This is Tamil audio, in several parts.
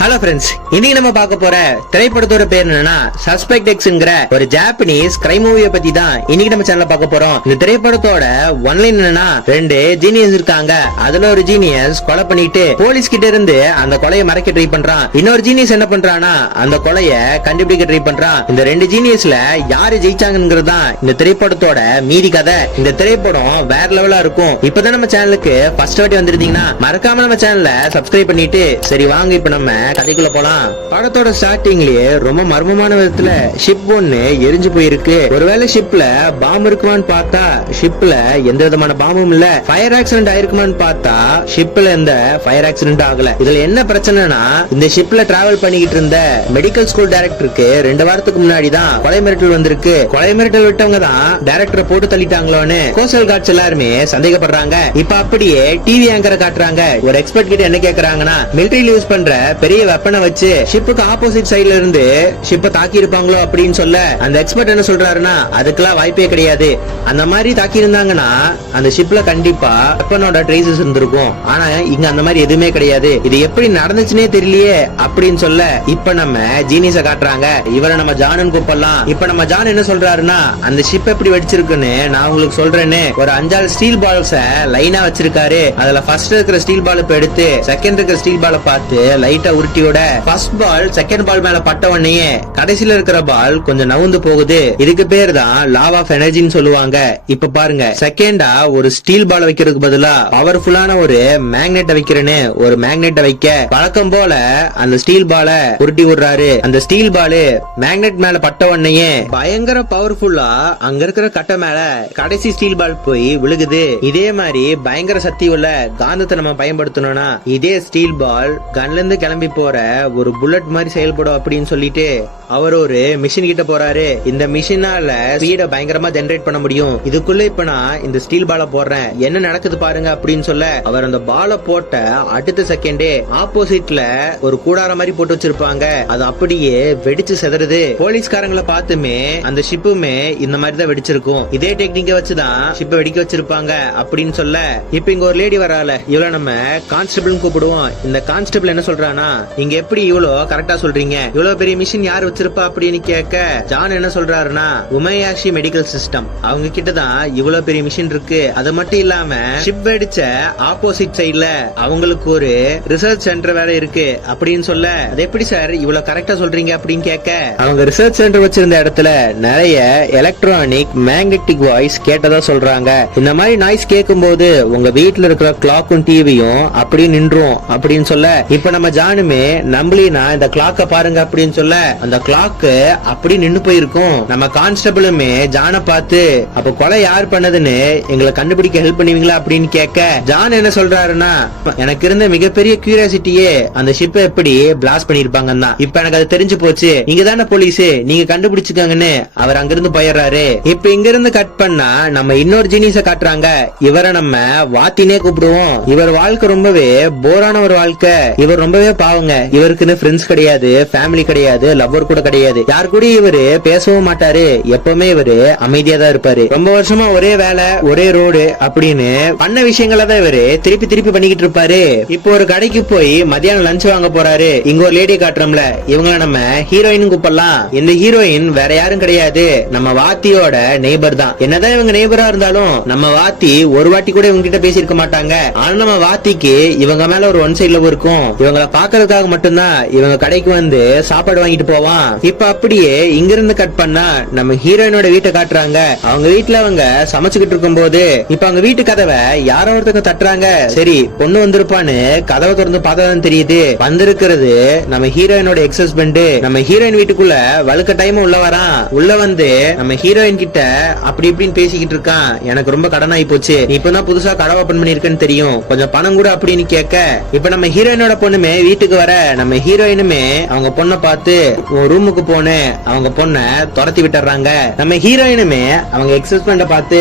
ஹலோ ஃப்ரெண்ட்ஸ், இன்னைக்கு நம்ம பார்க்க போற திரைப்படத்தோட பேர் என்னன்னா சஸ்பெக்ட் எக்ஸ்ங்கிற ஒரு ஜாப்பனீஸ் கிரைம் மூவியை பத்தி தான் இன்னைக்கு நம்ம சேனல்ல பார்க்க போறோம். இந்த திரைப்படத்தோட ஒன்லைன் என்னன்னா, ரெண்டு ஜீனியஸ் இருக்காங்க. அதுல ஒரு ஜீனியஸ் கொலை பண்ணிட்டு போலீஸ் கிட்ட இருந்து அந்த கொலையை மறைக்க ட்ரை பண்றான். இன்னொரு ஜீனியஸ் என்ன பண்றானா, அந்த கொலையை கண்டுபிடிக்க ட்ரை பண்றான். இந்த ரெண்டு ஜீனியஸ்ல யாரு ஜெயிச்சாங்கிறது தான் இந்த திரைப்படத்தோட மீதி கதை. இந்த திரைப்படம் வேற லெவலா இருக்கும். இப்பதான் நம்ம சேனலுக்கு ஃபர்ஸ்ட் வாட்டி வந்திருந்தீங்கன்னா மறக்காம நம்ம சேனலை சப்ஸ்கிரைப் பண்ணிட்டு சரி வாங்க இப்ப நம்ம கதைக்குள்ள போலாம். படத்தோட ஸ்டார்டிங்லயே ரொம்ப மர்மமான விதத்துல ஷிப் ஒண்ணு எரிஞ்சு போயிருக்கு. ஒருவேளை ஷிப்ல பாம்பு இருக்குமான்னு பார்த்தா ஷிப்ல எந்த விதமான பாம்பும் இல்ல. ஃபயர் ஆக்சிடென்ட் ஆயிருக்குமான்னு பார்த்தா ஷிப்ல எந்த ஃபயர் ஆக்சிடென்ட் ஆகல. இதுல என்ன பிரச்சனைனா, இந்த ஷிப்ல டிராவல் பண்ணிக்கிட்டு இருந்த மெடிக்கல் ஸ்கூல் டைரக்டருக்கு 2 வாரத்துக்கு முன்னாடி தான் கொலை மிரட்டல் வந்திருக்கு. கொலை மிரட்டல் விட்டவங்க தான் டைரக்டரை போட்டு தள்ளிட்டாங்களோன்னு கோஸ்டல் கார்ட்ஸ் எல்லாருமே சந்தேகப்படுறாங்க. இப்ப அப்படியே டிவி ஆங்கரை காட்டுறாங்க. ஒரு எக்ஸ்பர்ட் கிட்ட என்ன கேக்குறாங்கன்னா, மிலிட்டரியில யூஸ் பண்ற பெரிய வெப்பனை வச்சு ஷிப்புக்கு ஆப்போசிட் சைடுல இருந்து ஷிப்பை தாக்கி இருப்பாங்களோ அப்படின்னு சொல்ல, அந்த எக்ஸ்பர்ட் என்ன சொல்றாருன்னா, அதுக்கெல்லாம் வாய்ப்பே கிடையாது. அந்த மாதிரி தாக்கி இருந்தாங்கன்னா அந்த ஷிப்ல கண்டிப்பா வெப்பனோட ட்ரேசஸ் இருந்திருக்கும். ஆனா இங்க அந்த மாதிரி எதுவுமே கிடையாது. இது எப்படி நடந்துச்சுன்னே தெரியலையே அப்படின்னு சொல்ல, இப்ப நம்ம ஜீனியஸ காட்டுறாங்க. இவரை நம்ம ஜானன் கூப்பிடலாம். இப்ப நம்ம ஜான் என்ன சொல்றாருன்னா, அந்த ஷிப் எப்படி வெடிச்சிருக்குன்னு நான் உங்களுக்கு சொல்றேன்னு ஒரு 5-6 ஸ்டீல் பால்ஸ லைனா வச்சிருக்காரு. அதுல ஃபர்ஸ்ட் இருக்கிற ஸ்டீல் பால் எடுத்து செகண்ட் இருக்கிற ஸ்டீல் பாலை பார்த்து லைட்டா உருட்டியோட ஃபர்ஸ்ட் பால் செகண்ட் பால் மேல பட்ட உடனே கடைசியில இருக்கிற பால் கொஞ்சம் நவுந்து போகுது. இதுக்கு பேர் தான் லாவ் ஆஃப் எனர்ஜின்னு சொல்லுவாங்க. இப்ப பாருங்க, செகண்டா ஒரு ஸ்டீல் பால் வைக்கிறதுக்கு பதிலா பவர்ஃபுல்லான ஒரு மேக்னெட் வைக்கிறேன்னு ஒரு மேக்னெட் வைக்க வழக்கம் போல அந்த ஸ்டீல் பால உருட்டி விடுறாரு. அந்த ஸ்டீல் பால் மேக்னெட் மேல பட்ட உடனே பயங்கர பவர்ஃபுல்லா அங்க இருக்கிற கட்டை மேல கடைசி ஸ்டீல் பால் போய் விழுகுது. இதே மாதிரி பயங்கர சக்தி உள்ள காந்தத்தை நம்ம பயன்படுத்தணும்னா இதே ஸ்டீல் பால் கன்ல இருந்து கிளம்பி போற ஒரு புல்லட் மாதிரி செயல்படும் அப்படின்னு சொல்லிட்டு அவர் ஒரு மிஷின் கிட்ட போறாரு. இந்த மிஷினால ஸ்பீட பயங்கரமா ஜெனரேட் பண்ண முடியும். இதுக்குள்ள இப்ப நான் இந்த ஸ்டீல் பால போடுறேன், என்ன நடக்குது பாருங்க அப்படின்னு சொல்ல, அவர் அந்த பால போட்ட அடுத்த செகண்டே ஆப்போசிட்ல ஒரு கூடார மாதிரி போட்டு வச்சிருப்பாங்க. அது அப்படியே வெடிச்சு செதறுது. போலீஸ்காரங்களை பார்த்துமே அந்த ஷிப்புமே இந்த மாதிரி தான் வெடிச்சிருக்கும். இதே டெக்னிக்கை வச்சுதான் ஷிப்பை வெடிக்க வச்சிருப்பாங்க அப்படின்னு சொல்ல, இப்ப இங்க ஒரு லேடி வரால, இவ்வளவு நம்ம கான்ஸ்டபிள் கூப்பிடுவோம். இந்த கான்ஸ்டபிள் என்ன சொல்றானா, நீங்க எப்படி இவ்வளோ கரெக்டா சொல்றீங்க, இவ்வளவு பெரிய மிஷின் யார் வச்சிருப்பா அப்படின்னு கேட்க, ஜான் என்ன சொல்றாருன்னா, உமையாஷி மெடிக்கல் சிஸ்டம் அவங்க கிட்டதான் இவ்வளவு பெரிய மிஷின் இருக்கு. அது மட்டும் இல்லாம ஷிப் வெடிச்ச ஆப்போசிட் சைடுல அவங்களுக்கு ஒரு ரிசர்ச் சென்டர் வேற இருக்கு அப்படின்னு சொல்ல, அது எப்படி சார் இவ்வளவு கரெக்டா சொல்றீங்க அப்படின்னு கேட்க, அவங்க ரிசர்ச் சென்டர் வச்சிருந்த இடத்துல நிறைய எலக்ட்ரானிக் மேக்னெட்டிக் வாய்ஸ் கேட்டதா சொல்றாங்க. இந்த மாதிரி நாய்ஸ் கேட்கும் போது உங்க வீட்டுல இருக்கிற கிளாக்கும் டிவியும் அப்படியே நின்றும் அப்படின்னு சொல்ல, இப்ப நம்ம ஜானுமே நம்பலினா இந்த கிளாக்க பாருங்க அப்படின்னு சொல்ல, அந்த கிளாக் அப்படி நின்னு போயிருக்கும். நம்ம கான்ஸ்டபிளுமே ஜான பார்த்து, அப்ப கொலை யார் பண்ணதுன்னு எங்களை கண்டுபிடிக்க ஹெல்ப் பண்ணுவீங்களா அப்படின்னு கேட்க, ஜான் என்ன சொல்றாருன்னா, எனக்கு இருந்த மிகப்பெரிய கியூரியாசிட்டியே அந்த ஷிப்பை எப்படி பிளாஸ்ட் பண்ணிருப்பாங்கன்னு தான். இப்ப எனக்கு அது தெரிஞ்சு போச்சு, நீங்க தானே போலீஸ், நீங்க கண்டுபிடிச்சுக்காங்கன்னு அவர் அங்கிருந்து போயிடுறாரு. இப்ப இங்க இருந்து கட் பண்ணா நம்ம இன்னொரு ஜீனியஸ காட்டுறாங்க. இவரை நம்ம வாத்தினே கூப்பிடுவோம். இவர் வாழ்க்கை ரொம்பவே போரான ஒரு வாழ்க்கை. இவர் ரொம்பவே பாவங்க. இவருக்குன்னு ஃப்ரெண்ட்ஸ் கிடையாது, ஃபேமிலி கிடையாது, லவ்வர் கூட கிடையாது. யார் கூட இவரு பேசவும் மாட்டாரு. எப்பவுமே இவரு அமைதியா தான் இருப்பாரு. ரொம்ப வருஷமா ஒரே வேலை ஒரே ரோடு அப்படின்னு பண்ண விஷயங்கள தான் இவரு திருப்பி திருப்பி பண்ணிக்கிட்டு இருப்பாரு. இப்போ ஒரு கடைக்கு போய் மத்தியானம் லஞ்ச் வாங்க போறாரு. இங்க ஒரு லேடி காட்டுறோம்ல, இவங்கள நம்ம ஹீரோயின் கூப்பிடலாம். இந்த ஹீரோயின் வேற யாரும் கிடையாது, நம்ம வாத்தியோட நெய்பர் தான். என்னதான் இவங்க நெய்பரா இருந்தாலும் நம்ம வாத்தி ஒரு வாட்டி கூட இவங்க கிட்ட பேசியிருக்க மாட்டாங்க. ஆனா நம்ம வாத்திக்கு இவங்க மேல ஒரு ஒன் சைட் லவ் இருக்கும். இவங்களை பாக்குறதுக்காக மட்டும்தான் இவங்க கடைக்கு வந்து சாப்பாடு வாங்கிட்டு போவான். இப்ப அப்படியே இங்க இருந்து கட் பண்ணா நம்ம ஹீரோயினோட வீட்டை காட்டுறாங்க. அவங்க வீட்டுல அவங்க சமைச்சுக்கிட்டு இருக்கும் போது இப்ப அவங்க வீட்டு கதவை யாரோ ஒருத்தங்க தட்டுறாங்க. சரி பொண்ணு வந்திருப்பான்னு கதவை திறந்து பார்த்ததான் தெரியுது, வந்திருக்கிறது நம்ம ஹீரோயினோட எக்ஸ் ஹஸ்பண்ட். நம்ம ஹீரோயின் வீட்டுக்குள்ள வழுக்க டைம் உள்ள வரான். உள்ள வந்து நம்ம ஹீரோயின் கிட்ட அப்படி இப்படின்னு பேசிக்கிட்டு இருக்கான். எனக்கு ரொம்ப கடனாயி போச்சு, இப்பதான் புதுசா கடை ஓபன் பண்ணிருக்கேன்னு தெரியும், கொஞ்சம் பணம் கூட அப்படின்னு கேட்க, இப்ப நம்ம ஹீரோயினோட பொண்ணுமே வீட்டுக்கு வர நம்ம ஹீரோயினுமே அவங்க பொண்ணை பார்த்து ரூமுக்கு போன அவங்க பொண்ணை துரத்தி விட்டுறாங்க. நம்ம ஹீரோயினுமே அவங்க எக்ஸ் ஹஸ்பண்ட பார்த்து,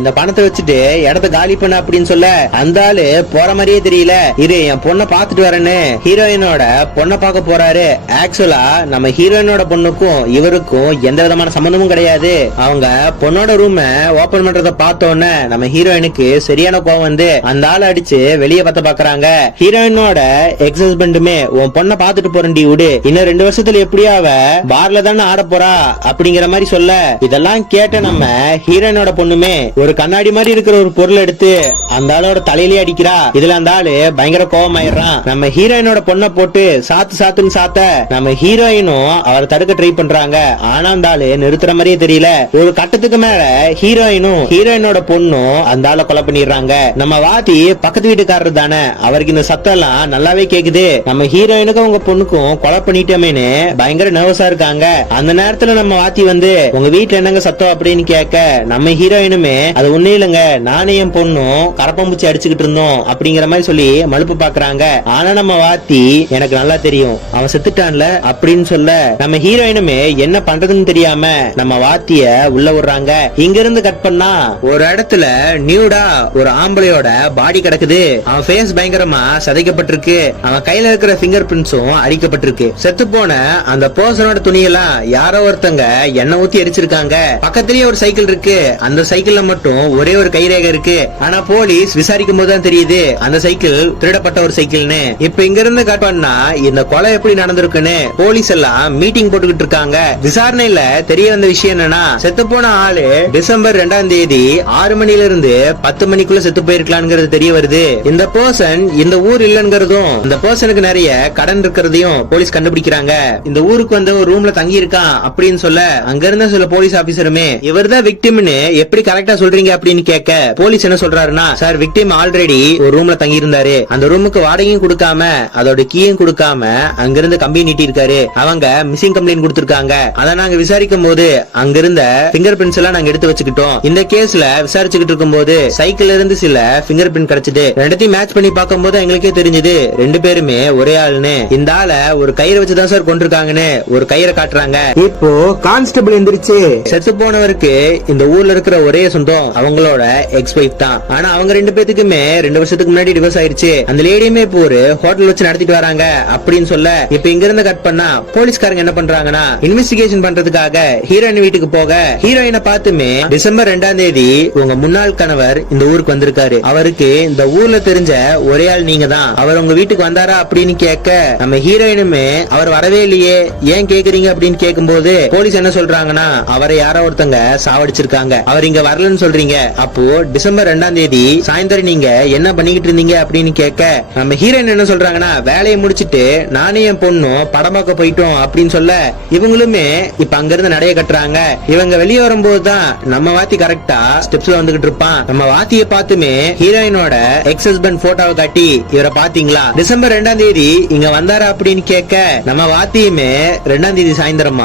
இந்த பணத்தை வச்சுட்டு இடத்த காலி பண்ண அப்படின்னு சொல்ல, அந்த ஆளு போற மாதிரியே தெரியல, இது என் பொண்ணை பாத்துட்டு வரேன்னு ஹீரோயினோட பொண்ணை பார்க்க போறாரு. ஆக்சுவலா நம்ம ஹீரோயினோட பொண்ணுக்கும் இவருக்கும் எந்த விதமான சம்பந்தமும் கிடையாது. அவங்க பொண்ணோட ரூம் ஓபன் பண்றத பார்த்தோன்னே நம்ம ஹீரோயினுக்கு சரியான கோவம் வந்து அந்த ஆளை அடிச்சு வெளியே பத்த பாக்குறாங்க. ஹீரோயினோட எக்ஸ் ஹஸ்பண்டுமே நின்னு உன் பொண்ணை பாத்துட்டு போறேன்டி விடு, இன்னும் 2 வருஷத்துல எப்படியா அவ பார்ல தானே ஆட போறா அப்படிங்கிற மாதிரி சொல்ல, இதெல்லாம் கேட்ட நம்ம ஹீரோயினோட பொண்ணுமே ஒரு கண்ணாடி மாதிரி இருக்கிற ஒரு பொருள் எடுத்து அந்த ஆளோட தலையிலேயே அடிக்கிறா. இதுல அந்த ஆளு பயங்கர கோபமாயிடுறான். நம்ம ஹீரோயினோட பொண்ணை போட்டு சாத்துன்னு சாத்த நம்ம ஹீரோயினும் அவரை தடுக்க ட்ரை பண்றாங்க. ஆனா அந்த ஆளு நிறுத்துற மாதிரியே தெரியல. ஒரு கட்டத்துக்கு மேல ஹீரோயினும் ஹீரோயினோட பொண்ணும் அந்த ஆளை கொலை பண்ணிடுறாங்க. நம்ம வாத்தி பக்கத்து வீட்டுக்காரர் தானே, அவருக்கு இந்த சத்தம் எல்லாம் நல்லாவே கேக்குது. நம்ம ஹீரோயினுக்கும் உங்க பொண்ணுக்கும் கொலை பண்ணிட்டோமேனு பயங்கர நர்வஸா இருக்காங்க. அந்த நேரத்துல நம்ம வாத்தி வந்து உங்க வீட்டுல என்னங்க சத்தம் அப்படின்னு கேட்க, நம்ம ஹீரோயினுமே அது ஒண்ணு இல்லைங்க, நானே என் பொண்ணும் கரப்பம்பூச்சி அடிச்சுக்கிட்டு இருந்தோம் அப்படிங்கிற மாதிரி சொல்லி மழுப்பு பாக்குறாங்க. ஆனா நம்ம வாத்தி எனக்கு நல்லா தெரியும் அவன் செத்துட்டான்ல அப்படின்னு சொல்ல, நம்ம ஹீரோயினுமே என்ன பண்றதுன்னு தெரியாம நம்ம வாத்திய உள்ள விடுறாங்க. இங்க இருந்து கட் பண்ணா ஒரு இடத்துல நியூடா ஒரு ஆம்பளையோட பாடி கிடக்குது. அவன் ஃபேஸ் பயங்கரமா சதைக்கப்பட்டிருக்கு. அவன் கையில இருக்கிற பிங்கர் பிரிண்ட்ஸும் அடிக்கப்பட்டிருக்கு. செத்து போன அந்த பர்சனோட துணியெல்லாம் யாரோ ஒருத்தங்க எண்ணெய் ஊத்தி அடிச்சிருக்காங்க. பக்கத்திலேயே ஒரு சைக்கிள் இருக்கு. அந்த சைக்கிள்ல மட்டும் ஒரே ஒரு கைரேகை இருக்கு. ஆனா போலீஸ் விசாரிக்கும் போது தான் தெரியுது அந்த சைக்கிள் திருடப்பட்ட ஒரு சைக்கிள்னு. இப்ப இங்க இருந்து கட் பண்ணா இந்த கொலை எப்படி நடந்திருக்குன்னு போலீஸ் எல்லாம் மீட்டிங் போட்டுக்கிட்டு இருக்காங்க. விசாரணையில தெரிய வந்த விஷயம் என்னன்னா, செத்து போன ஆளு டிசம்பர் 2ஆம் தேதி 6 மணில இருந்து 10 மணிக்குள்ள செத்து போயிருக்கலாம்ங்கிறது தெரிய வருது. இந்த பர்சன் இந்த ஊர் இல்லங்கிறதும் இந்த பர்சனுக்கு நிறைய கடன் இருக்கிறதையும் போலீஸ் கண்டுபிடிக்கிறாங்க. இந்த ஊருக்கு வந்து ஒரு ரூம்ல தங்கி இருக்கான் அப்படின்னு சொல்ல, அங்க இருந்த சில போலீஸ் ஆபீசருமே இவர்தான் விக்டிம்னு எப்படி கரெக்டா சொல்றீங்க அப்படின்னு கேட்க, போலீஸ் என்ன சொல்றாருன்னா, சார் விக்டிம் ஆல்ரெடி ஒரு ரூம்ல தங்கி இருந்தாரு. அந்த ரூமுக்கு வாடகையும் கொடுக்காம அதோட கீயும் கொடுக்காம அங்கிருந்து கம்பி நீட்டி இருக்காரு. அவங்க மிஸ்ஸிங் கம்ப்ளைண்ட் கொடுத்திருக்காங்க. அதை நாங்க விசாரிக்கும் போது அங்கிருந்த பிங்கர் பிரிண்ட்ஸ் எல்லாம் நாங்க எடுத்து வச்சுக்கிட்டோம். இந்த கேஸ்ல விசாரிச்சுக்கிட்டு இருக்கும் போது சைக்கிள்ல இருந்து சில பிங்கர் பிரிண்ட் கிடைச்சது. ரெண்டுத்தையும் மேட்ச் பண்ணி பார்க்கும் போது எங்களுக்கே தெரிஞ்சது 2 பேருமே ஒரே ஆளுன்னு. இந்த ஆளை ஒரு கயிறை வச்சுதான் சார் கொண்டிருக்காங்கன்னு ஒரு கயிறை காட்டுறாங்க. இப்போ கான்ஸ்டபிள் எந்திரிச்சு, செத்து போனவருக்கு இந்த ஊர்ல இருக்கிற ஒரே சொந்தம் அவங்களோட எக்ஸ் வைஃப் தான். ஆனா அவங்க 2 பேத்துக்குமே 2 வருஷத்துக்கு முன்னாடி டிவோர்ஸ் ஆயிருச்சு. அந்த லேடியுமே இப்போ ஒரு ஹோட்டல் வச்சு நடத்திட்டு வராங்க அப்படின்னு சொல்ல, இப்ப இங்க இருந்து கட் பண்ணா போலீஸ்காரங்க என்ன பண்றாங்கன்னா, இன்வெஸ்டிகேஷன் பண்றதுக்காக ஹீரோயின் வீட்டுக்கு போக, ஹீரோயினை பார்த்துமே டிசம்பர் 2ஆம் தேதி உங்க முன்னாள் கணவர் இந்த ஊருக்கு வந்திருக்காரு, அவருக்கு இந்த ஊர்ல தெரிஞ்ச ஒரே ஆள் நீங்க தான், அவர் உங்க வீட்டுக்கு வந்தாரா அப்படின்னு கேட்க, நம்ம ஹீரோயினுமே அவர் வரவே இல்லையே ஏன் கேக்குறீங்க அப்படின்னு கேட்கும்போது போலீஸ் என்ன சொல்றாங்கன்னா, அவரை யாரோ ஒருத்தங்க சாவடிச்சிருக்காங்க, அவர் இங்க வரலன்னு சொல்றீங்க. அப்போ டிசம்பர் 2ஆம் தேதி சாயந்தரம் நீங்க என்ன பண்ணிக்கிட்டு இருந்தீங்க அப்படின்னு கேட்க, நம்ம ஹீரோயின் என்ன சொல்றாங்கன்னா, வேலையை முடிச்சிட்டு நானே என் பொண்ணும் படம் பார்க்க போயிட்டோம் அப்படின்னு சொல்ல, இவங்களுமே இப்ப அங்க இருந்து நடைய கட்டுறாங்க. இவங்க வெளியே வரும்போது தான் நம்ம வாத்தி கரெக்டா ஸ்டெப்ஸ்ல வந்துகிட்டு இருப்பான். நம்ம வாத்தியை பார்த்துமே ஹீரோயினோட எக்ஸ் ஹஸ்பண்ட் போட்டோவை காட்டி, இவரை பாத்தீங்களா டிசம்பர் 2ஆம் தேதி இங்க வந்தாரா அப்படின்னு கேட்க, நம்ம வாத்தியுமே 2ஆம் தேதி சாயந்தரம்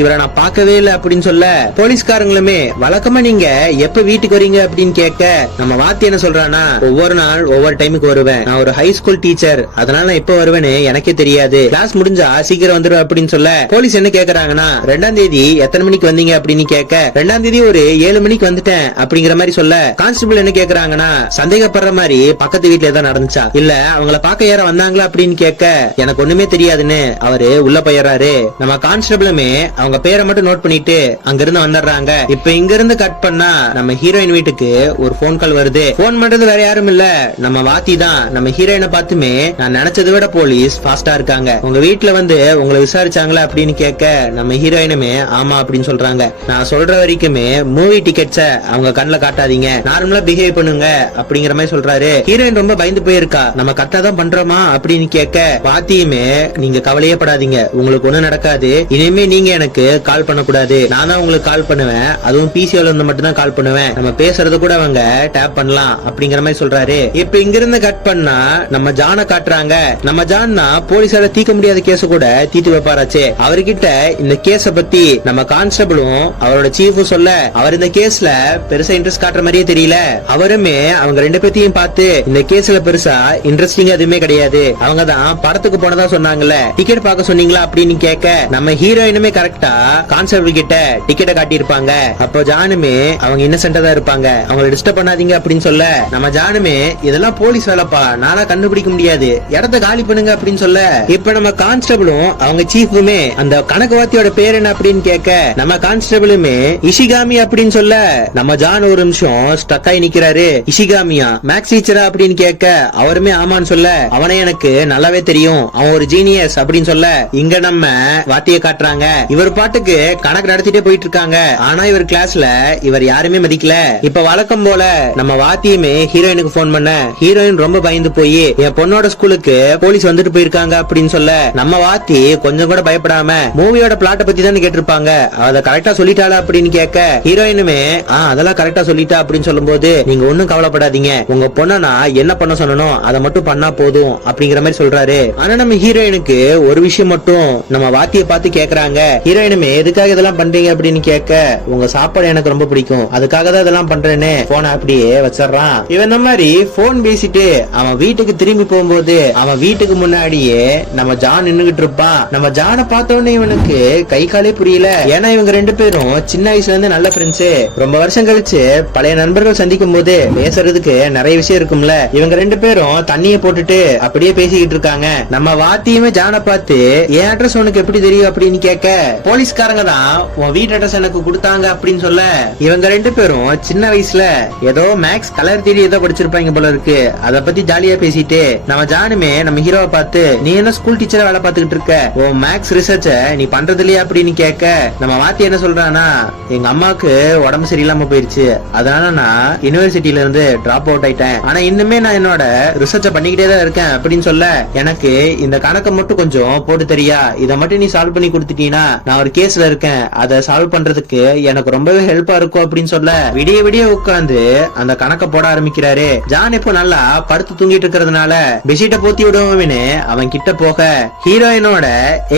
இவரை நான் பார்க்கவே இல்லை அப்படின்னு சொல்ல, போலீஸ்காரங்களுமே வழக்கமா நீங்க எப்ப வீட்டுக்கு வரீங்க அப்படின்னு கேட்க, நம்ம வாத்தி என்ன சொல்றானா, ஒவ்வொரு நாள் ஒவ்வொரு டைமுக்கு வருவேன், நான் ஒரு ஹை ஸ்கூல் டீச்சர், அதனால நான் எப்ப வருவேன்னு எனக்கே தெரியாது, கிளாஸ் முடிஞ்சா சீக்கிரம் வந்துருவேன் அப்படின்னு சொல்ல, போலீஸ் என்ன கேக்குறாங்கன்னா, 2ஆம் தேதி எத்தனை மணிக்கு வந்தீங்க அப்படின்னு கேட்க, 2ஆம் தேதி ஒரு 7 மணிக்கு வந்துட்டேன் அப்படிங்கிற மாதிரி சொல்ல, கான்ஸ்டபிள் என்ன கேக்குறாங்கன்னா, சந்தேகப்படுற மாதிரி பக்கத்து வீட்டுல ஏதாவது நடந்துச்சா இல்ல அவங்கள பாக்க யார வந்தாங்களா அப்படின்னு கேட்க, எனக்கு ஒண்ணுமே தெரியாதுன்னு அவரு உள்ள போயிடுறாரு. நம்ம கான்ஸ்டபிளுமே அவங்க பேரை மட்டும் நோட் பண்ணிட்டு அங்க இருந்து வந்துடுறாங்க. இப்ப இங்க இருந்து கட் பண்ணா நம்ம ஹீரோயின் வீட்டுக்கு ஒரு போன் கால் வருது. போன் பண்றது வேற யாரும் இல்ல, நம்ம வாத்தி தான். நம்ம ஹீரோயினை பார்த்துமே, நான் நினைச்சதை விட போலீஸ் ஃபாஸ்டா இருக்காங்க, உங்க வீட்டுல வந்து உங்களை விசாரிச்சாங்களா அப்படின்னு கேட்க, நம்ம ஹீரோயினுமே ஆமா அப்படின்னு சொல்றாங்க. நான் சொல்ற வரைக்குமே மூவி டிக்கெட்ஸ அவங்க கண்ணுல காட்டாதீங்க, நார்மலா பிஹேவ் பண்ணுங்க அப்படிங்கிற மாதிரி சொல்றாரு. ஹீரோயின் ரொம்ப பயந்து போயிருக்கா, நம்ம கரெக்டா தான் பண்றோமா அப்படின்னு கேட்க, வாத்தியுமே நீங்க கவலையே படாதீங்க, உங்களுக்கு ஒண்ணு நடக்காது, இனிமே நீங்க எனக்கு கால் பண்ணக்கூடாது, நான் தான் உங்களுக்கு கால் பண்ணுவேன், அதுவும் பிசிஓல இருந்து மட்டும் தான் கால் பண்ணுவேன், நம்ம பேசுறது கூட அவங்க டேப் பண்ணலாம் அப்படிங்கிற மாதிரி சொல்றாரு. இப்ப இங்க இருந்து கட் பண்ணா நம்ம ஜான காட்டுறாங்க. நம்ம ஜான்னா போலீஸால தீர்க்க முடியாத கேஸ் கூட தீர்த்து வைப்பாராச்சே, அவர்கிட்ட இந்த கேஸ பத்தி நம்ம கான்ஸ்டபிளும் அவரோட சீஃபும் சொல்ல, அவர் இந்த கேஸ்ல பெருசா இன்ட்ரெஸ்ட் காட்டுற மாதிரியே தெரியல. அவருமே அவங்க 2 பேத்தையும் பார்த்து, இந்த கேஸ்ல பெருசா இன்ட்ரெஸ்டிங் எதுவுமே கிடையாது, அவங்க தான் படத்துக்கு போனதா சொன்னாங்கல்ல, டிக்கெட் பார்க்க சொன்னீங்களா அப்படின்னு கேட்க, நம்ம ஹீரோயினுமே கரெக்டா கான்ஸ்டபிள் கிட்ட டிக்கெட்டை காட்டியிருப்பாங்க. அப்போ ஜானுமே அவங்க இன்னசென்ட்டா தான் இருப்பாங்க, அவங்களை டிஸ்டர்ப் பண்ணாதீங்க அப்படின்னு சொல்ல, நம்ம ஜானுமே இதெல்லாம் போலீஸ் வேலைப்பா, நானா கண்டுபிடிக்க முடியாது, இடத்த காலி பண்ணுங்க அப்படின்னு சொல்ல, இப்ப நம்ம கான்ஸ்டபிளும் அவங்க சீஃபுமே அந்த கணக்கு வாத்தியோட பேர் என்ன அப்படின்னு கேட்க, நம்ம கான்ஸ்டபிளுமே இஷிகாமி அப்படின்னு சொல்ல, நம்ம ஜான் ஒரு நிமிஷம் ஸ்டக் ஆகி நிக்கிறாரு. இஷிகாமியா மேக்ஸ் டீச்சரா அப்படின்னு கேட்க, அவருமே ஆமான்னு சொல்ல, அவனை எனக்கு நல்லாவே தெரியும், அவன் ஒரு ஜீனியஸ் அப்படின்னு சொல்ல இங்க நம்ம வாத்திய காட்டுறாங்க. இவர் பாட்டுக்கு கணக்கு நடத்திட்டே போயிட்டு இருக்காங்க. ஆனா இவர் கிளாஸ்ல இவர் யாருமே மதிக்கல. இப்ப வழக்கம் போல நம்ம வாத்தியமே ஹீரோயினுக்கு போன் பண்ண ஹீரோயின் ரொம்ப பயந்து போய் என் பொண்ணோட ஸ்கூலுக்கு போலீஸ் வந்துட்டு போயிருக்காங்க அப்படின்னு சொல்ல நம்ம வாத்தி கொஞ்சம் கூட பயப்படாம மூவியோட பிளாட்ட பத்தி தான் கேட்டிருப்பாங்க, அத கரெக்டா சொல்லிட்டாளா அப்படின்னு கேட்க ஹீரோயினுமே அதெல்லாம் கரெக்டா சொல்லிட்டா அப்படின்னு சொல்லும் போது நீங்க ஒண்ணும் கவலைப்படாதீங்க, உங்க பொண்ண நான் என்ன பண்ண சொன்னனோ அதை மட்டும் பண்ணா போதும் அப்படிங்கிற மாதிரி சொல்றாரு. ஆனா நம்ம ஹீரோயினுக்கு ஒரு விஷயம் மட்டும் நம்ம வாத்திய பார்த்து கேக்குறாங்க. ஹீரோயினுமே எதுக்காக இதெல்லாம் பண்றீங்க அப்படின்னு கேட்க உங்க சாப்பாடு எனக்கு ரொம்ப பிடிக்கும், அதுக்காக தான் இதெல்லாம் பண்றேன்னு போன அப்படியே வச்சிடறான். இவன் இந்த மாதிரி போன் பேசிட்டு அவன் வீட்டுக்கு திரும்பி போகும்போது அவன் வீட்டுக்கு முன்னாடியே நம்ம ஜான் நின்னுகிட்டு இருப்பான். நம்ம ஜானை பார்த்த உடனே இவனுக்கு கை காலே புரியல. ஏன்னா இவங்க ரெண்டு பேரும் சின்ன வயசுல இருந்து நல்ல ஃப்ரெண்ட்ஸ். ரொம்ப வருஷம் கழிச்சு பழைய நண்பர்கள் சந்திக்கும் போது பேசுறதுக்கு நிறைய விஷயம் இருக்கும்ல. இவங்க ரெண்டு பேரும் தண்ணிய போட்டுட்டு அப்படியே பேசிக்கிட்டு இருக்காங்க. நம்ம வாத்தியுமே ஜானை பார்த்து என் அட்ரஸ் உனக்கு எப்படி தெரியும் அப்படின்னு கேட்க போலீஸ்காரங்க தான் உன் வீட்டு அட்ரஸ் எனக்கு கொடுத்தாங்க அப்படின்னு சொல்ல இவங்க ரெண்டு பேரும் சின்ன வயசுல ஏதோ மேக்ஸ் கலர் தியரி ஏதோ படிச்சிருப்பாங்க போல இருக்கு, அத பத்தி ஜாலியா பேசிட்டு நம்ம ஜானுமே நம்ம ஹீரோவை பார்த்து நீ என்ன ஸ்கூல் டீச்சரா வேலை பார்த்துக்கிட்டு இருக்க, உன் மேக்ஸ் ரிசர்ச்ச நீ பண்றது இல்லையா அப்படின்னு கேட்க நம்ம வாத்தி என்ன சொல்றானா எங்க அம்மாக்கு உடம்பு சரியில்லாம போயிருச்சு, அதனால நான் யூனிவர்சிட்டில இருந்து டிராப் அவுட் ஆயிட்டேன், ஆனா இன்னுமே நான் என்னோட ரிசர்ச்ச பண்ணிக்கிட்டே தான் இருக்கேன் அப்படின்னு சொல்ல எனக்கு இந்த கணக்கை மட்டும் கொஞ்சம் போட்டு தெரியா, இதை மட்டும் நீ சால்வ் பண்ணி கொடுத்துட்டீங்கன்னா நான் ஒரு கேஸ்ல இருக்கேன், அதை சால்வ் பண்றதுக்கு எனக்கு ரொம்பவே ஹெல்ப்பா இருக்கும் அப்படின்னு சொல்ல விடிய விடிய உட்காந்து அந்த கணக்கை போட ஆரம்பிக்கிறாரு. ஜான் இப்போ நல்லா படுத்து தூங்கிட்டு இருக்கிறதுனால பெட்ஷீட்டை போத்தி விடுவோம்னு அவன் கிட்ட போக ஹீரோயினோட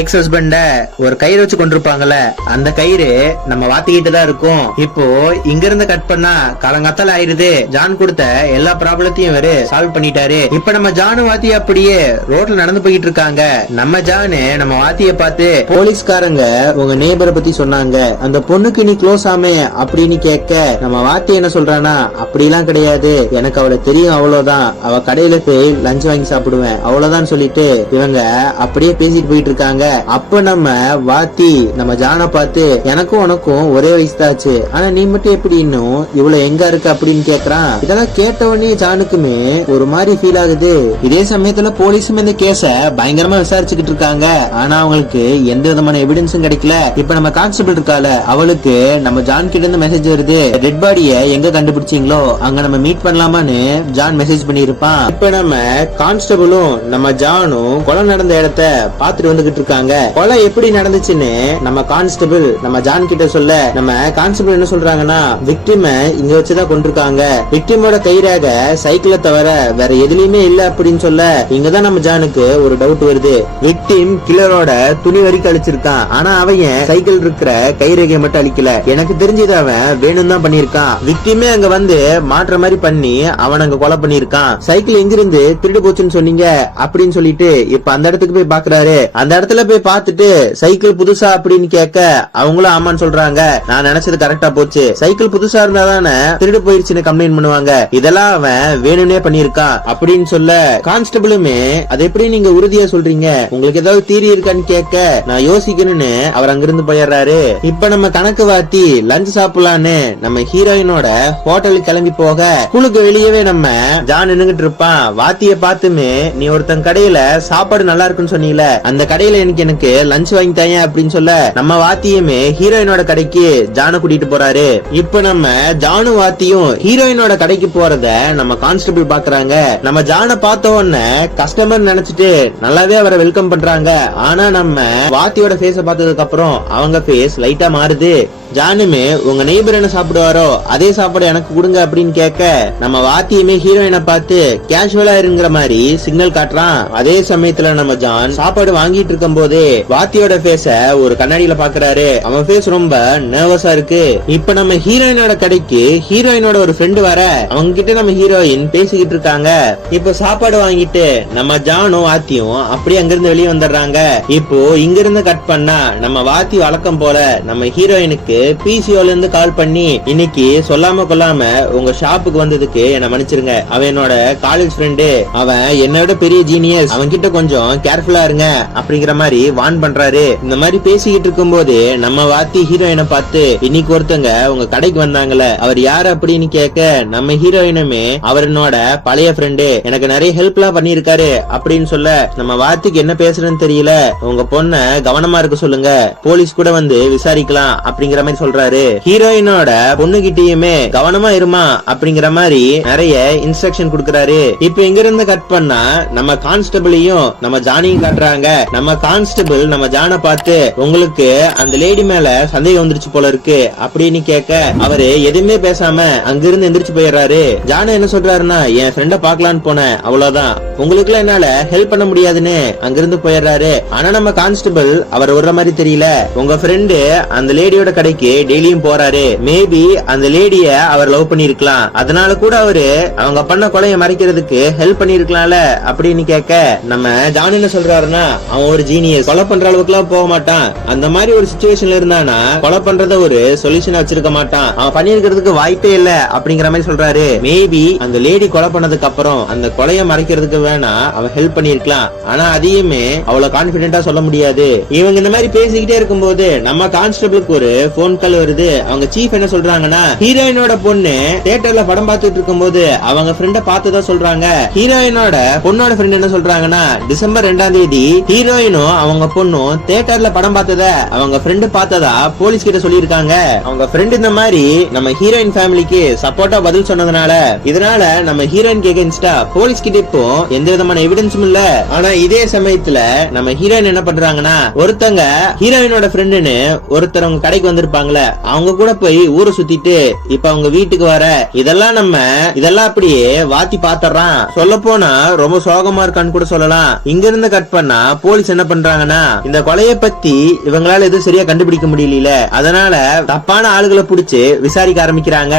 எக்ஸ் ஹஸ்பண்ட ஒரு கயிறு வச்சு கொண்டிருப்பாங்கல்ல, அந்த கயிறு நம்ம வாத்திக்கிட்டு தான் இருக்கும். இப்போ இங்க இருந்து கட் பண்ணா காலங்காத்தால ஆயிருது. ஜான் கொடுத்த எல்லா ப்ராப்ளத்தையும் இவரு சால்வ் பண்ணிட்டாரு. இப்ப நம்ம ஜானு வாத்தி அப்படியே ரோட்ல நடந்து போயிட்டு இருக்காங்க. நம்ம ஜானு நம்ம வாத்திய பார்த்து போலீஸ்காரங்க உங்க நேபரை பத்தி சொன்னாங்க, அந்த பொண்ணுக்கு நீ க்ளோஸ் ஆமே அப்படின்னு கேட்க நம்ம வாத்தி என்ன சொல்றானா அப்படிலாம் கிடையாது, எனக்கு அவளை தெரியும் அவ்வளவுதான், அவ கடையில போய் லஞ்ச் வாங்கி சாப்பிடுவேன் அவ்வளவுதான் சொல்லிட்டு இவங்க அப்படியே பேசிட்டு போயிட்டு இருக்காங்க. அப்ப நம்ம வாத்தி நம்ம ஜானை பார்த்து எனக்கும் உனக்கும் ஒரே வயசு தாச்சு, ஆனா நீ மட்டும் எப்படி இன்னும் இவ்வளவு எங்க இருக்க அப்படின்னு கேக்குறான். இதெல்லாம் கேட்ட உடனே ஜானுக்குமே ஒரு மாதிரி ஃபீல் ஆகுது. இதே சமயத்துல போலீஸும் இந்த கேஸ பயங்கரமா விசாரிச்சுக்கிட்டு இருக்காங்க. ஆனா அவங்களுக்கு எந்த விதமான எவிடன்ஸும் கிடைக்கல. இப்ப நம்ம கான்ஸ்டபிள் இருக்கால அவளுக்கு நம்ம ஜான் கிட்ட இருந்து மெசேஜ் வருது, டெட் பாடிய எங்க கண்டுபிடிச்சீங்களோ அங்க நம்ம மீட் பண்ணலாமான்னு ஜான் மெசேஜ் பண்ணிருப்பான். இப்ப நம்ம கான்ஸ்டபிளும் நம்ம ஜானும் கொலை நடந்த இடத்த பாத்துட்டு வந்துகிட்டு இருக்காங்க. கொலை எப்படி நடந்துச்சுன்னு நம்ம கான்ஸ்டபிள் நம்ம ஜான் கிட்ட சொல்ல நம்ம கான்ஸ்டபிள் என்ன சொல்றாங்கன்னா விக்டிம இங்க வச்சுதான் கொண்டிருக்காங்க, விக்டிமோட கைராக சைக்கிளை தவிர வேற எதுலயுமே இல்ல அப்படின்னு சொல்ல இங்கதான் நம்ம ஜானுக்கு ஒரு டவுட் வருது. விக்டிம் கில்லரோட துணி வரைக்கும் அழிச்சிருக்கான், ஆனா அவன் சைக்கிள் இருக்கிற கைரேகையை மட்டும் அழிக்கல, எனக்கு தெரிஞ்சது அவன் வேணும் தான் பண்ணிருக்கான். விக்டிமே அங்க வந்து மாற்ற மாதிரி பண்ணி அவன் அங்க கொலை பண்ணிருக்கான். சைக்கிள் எங்கிருந்து திருடு போச்சுன்னு சொன்னீங்க அப்படின்னு சொல்லிட்டு இப்ப அந்த இடத்துக்கு போய் பாக்குறாரு. அந்த இடத்துல போய் பார்த்துட்டு சைக்கிள் புதுசா அப்படின்னு கேட்க அவங்களும் ஆமான்னு சொல்றாங்க. நான் நினைச்சது கரெக்டா போச்சு, சைக்கிள் புதுசா இருந்தா தானே திருடு போயிருச்சுன்னு கம்ப்ளைண்ட் பண்ணுவாங்க, இதெல்லாம் அவன் வேணும்னே பண்ணிருக்கான் அப்படின்னு சொல்ல கான்ஸ்டபிளுமே அது எப்படி நீங்க உறுதியா சொல்றீங்க, உங்களுக்கு ஏதாவது தீரி இருக்கான்னு கேட்க நான் யோசிக்கணும்னு அவர் அங்கிருந்து போயிடுறாரு. இப்ப நம்ம கணக்கு வாத்தி லஞ்ச் சாப்பிடலான்னு நம்ம ஹீரோயினோட ஹோட்டலுக்கு கிளம்பி போக ஸ்கூலுக்கு வெளியவே நம்ம ஜான் நின்னுகிட்டு இருப்பான். வாத்திய பார்த்துமே நீ ஒருத்தன் கடையில சாப்பாடு நல்லா இருக்குன்னு சொன்னீல, அந்த கடையில எனக்கு லஞ்ச் வாங்கி தாங்க அப்படின்னு சொல்ல நம்ம வாத்தியுமே ஹீரோயினோட கடைக்கு ஜானு கூட்டிட்டு போறாரு. இப்ப நம்ம ஜானு வாத்தியும் ஹீரோயினோட கடைக்கு போறத நம்ம கான்ஸ்டபிள் பாக்குறாங்க. நம்ம ஜானை பார்த்த உடனே கஸ்டமர் நினைச்சிட்டு நல்லாவே அவரை வெல்கம் பண்றாங்க. ஆனா நம்ம வாத்தியோட ஃபேஸ பார்த்ததுக்கு அப்புறம் அவங்க ஃபேஸ் லைட்டா மாறுது. ஜானுமே உங்க நெய்பர் என்ன சாப்பிடுவாரோ அதே சாப்பாடு எனக்கு கொடுங்க அப்படின்னு கேட்க நம்ம வாத்தியுமே ஹீரோயினை பார்த்து கேஷுவலா இருங்கிற மாதிரி சிக்னல் காட்டுறான். அதே சமயத்துல நம்ம ஜான் சாப்பாடு வாங்கிட்டு இருக்கும் போதே வாத்தியோட ஃபேஸ ஒரு கண்ணாடியில பாக்குறாரு. அவன் ஃபேஸ் ரொம்ப நர்வஸா இருக்கு. இப்ப நம்ம ஹீரோயினோட கடைக்கு ஹீரோயினோட ஒரு ஃப்ரெண்டு வர அவங்க கிட்ட நம்ம ஹீரோயின் பேசிக்கிட்டு இருக்காங்க. இப்ப சாப்பாடு வாங்கிட்டு நம்ம ஜானும் வாத்தியும் அப்படியே அங்கிருந்து வெளியே வந்துடுறாங்க. இப்போ இங்க இருந்து கட் பண்ணா நம்ம வாத்தி வழக்கம் போல நம்ம ஹீரோயினுக்கு பிசிஓல இருந்து கால் பண்ணி இன்னைக்கு சொல்லாம கொள்ளாம உங்க ஷாப்புக்கு வந்ததுக்கு என்ன மன்னிச்சிருங்க. அவன் என்னோட காலேஜ் ஃப்ரெண்டு, அவன் என்னோட பெரிய ஜீனியஸ், அவன் கிட்ட கொஞ்சம் கேர்ஃபுல்லா இருங்க அப்படிங்கிற மாதிரி வான் பண்றாரு. இந்த மாதிரி பேசிக்கிட்டு இருக்கும் போது நம்ம வாத்தி ஹீரோயினை பார்த்து, இன்னைக்கு ஒருத்தங்க உங்க கடைக்கு வந்தாங்கல்ல, அவர் யாரு அப்படின்னு கேட்க, நம்ம ஹீரோயினுமே அவர் என்னோட பழைய ஃப்ரெண்டு, எனக்கு நிறைய ஹெல்ப்லாம் பண்ணிருக்காரு அப்படின்னு சொல்ல, நம்ம வாத்திக்கு என்ன பேசுறேன்னு தெரியல. உங்க பொண்ண கவனமா இருக்க சொல்லுங்க, போலீஸ் கூட வந்து விசாரிக்கலாம் அப்படிங்கிற மாதிரி சொல்றாரு. ஹீரோயினோட பொண்ணுகிட்டயுமே கவனமா இருமா அப்படிங்கிற மாதிரி நிறைய இன்ஸ்ட்ரக்ஷன் கொடுக்கறாரு. இப்ப இங்க இருந்து கட் பண்ணா நம்ம கான்ஸ்டபிளையும் நம்ம ஜானியும் காட்டுறாங்க. நம்ம கான்ஸ்டபிள் நம்ம ஜானை பார்த்து, உங்களுக்கு அந்த லேடி மேல சந்தேகம் வந்துருச்சு போல இருக்கு அப்படின்னு கேட்க, அவரு எதுவுமே பேசாம அங்கிருந்து எந்திரிச்சு போயிடுறாரு. ஜான என்ன சொல்றாருன்னா, என் ஃப்ரெண்ட பாக்கலான்னு போனேன், அவ்வளவுதான், உங்களுக்கு எல்லாம் என்னால ஹெல்ப் பண்ண முடியாதுன்னு அங்கிருந்து போயிடுறாரு. ஆனா நம்ம கான்ஸ்டபிள் அவர் வர்ற மாதிரி தெரியல. உங்க ஃப்ரெண்டு அந்த லேடியோட கடைக்கு டெய்லியும் போறாரு, மேபி அந்த லேடிய அவர் லவ் பண்ணிருக்கலாம், அதனால கூட அவரு அவங்க பண்ண கொலையை மறைக்கிறதுக்கு ஹெல்ப் பண்ணிருக்கலாம்ல அப்படின்னு கேட்க, நம்ம ஜான் என்ன சொல்றாருன்னா, அவன் ஒரு ஜீனியஸ், கொலை பண்ற அளவுக்கு எல்லாம் போக மாட்டான், அந்த மாதிரி ஒரு சிச்சுவேஷன்ல இருந்தானா கொலை பண்றத ஒரு சொல்யூஷன் வச்சிருக்க மாட்டான், அவன் பண்ணிருக்கிறதுக்கு வாய்ப்பே இல்ல அப்படிங்கிற மாதிரி சொல்றாரு. மேபி அந்த லேடி கொலை பண்ணதுக்கு அப்புறம் அந்த கொலையை மறைக்கிறதுக்கு வேணா அவன் ஹெல்ப் பண்ணிருக்கலாம், ஆனா அதையுமே அவ்வளவு கான்பிடென்டா சொல்ல முடியாது. இவங்க இந்த மாதிரி பேசிக்கிட்டே இருக்கும்போது நம்ம கான்ஸ்டபிளுக்கு ஒரு போன் கால் வருது. அவங்க சீஃப் என்ன சொல்றாங்கன்னா, ஹீரோயினோட பொண்ணு தியேட்டர்ல படம் பார்த்துட்டு இருக்கும்போது அவங்க ஃப்ரெண்ட பார்த்ததா சொல்றாங்க. ஹீரோயினோட பொண்ணோட ஃப்ரெண்ட் என்ன சொல்றாங்கன்னா, டிசம்பர் 2ஆம் தேதி ஹீரோயினும் அவங்க பொண்ணும் தியேட்டர்ல படம் பார்த்தத அவங்க ஃப்ரெண்டு பார்த்ததா போலீஸ் கிட்ட சொல்லியிருக்காங்க. அவங்க ஃப்ரெண்ட் இந்த மாதிரி நம்ம ஹீரோயின் ஃபேமிலிக்கு சப்போர்ட்டா பதில் சொன்னதுனால, இதனால நம்ம ஹீரோயின் எகென்ஸ்டா போலீஸ் கிட்ட இப்போ எந்த விதமான எவிடன்ஸும் இல்ல. ஆனா இதே சமயத்துல நம்ம ஹீரோயின் என்ன பண்றாங்கன்னா, ஒருத்தங்க ஹீரோயினோட ஃப்ரெண்டுன்னு ஒருத்தர் அவங்க கடைக்கு வந்திருப்பாங்களே, அவங்க கூட போய் ஊரை சுத்திட்டு இப்ப அவங்க வீட்டுக்கு வர, இதெல்லாம் அப்படியே வாத்தி பாத்துறான். சொல்ல போனா ரொம்ப சோகமா இருக்கான்னு கூட சொல்லலாம். இங்க இருந்து கட் பண்ணா போலீஸ் என்ன பண்றாங்கன்னா, இந்த கொலையை பத்தி இவங்களால எதுவும் சரியா கண்டுபிடிக்க முடியல, அதனால தப்பான ஆளுகளை புடிச்சு விசாரிக்க ஆரம்பிக்கிறாங்க.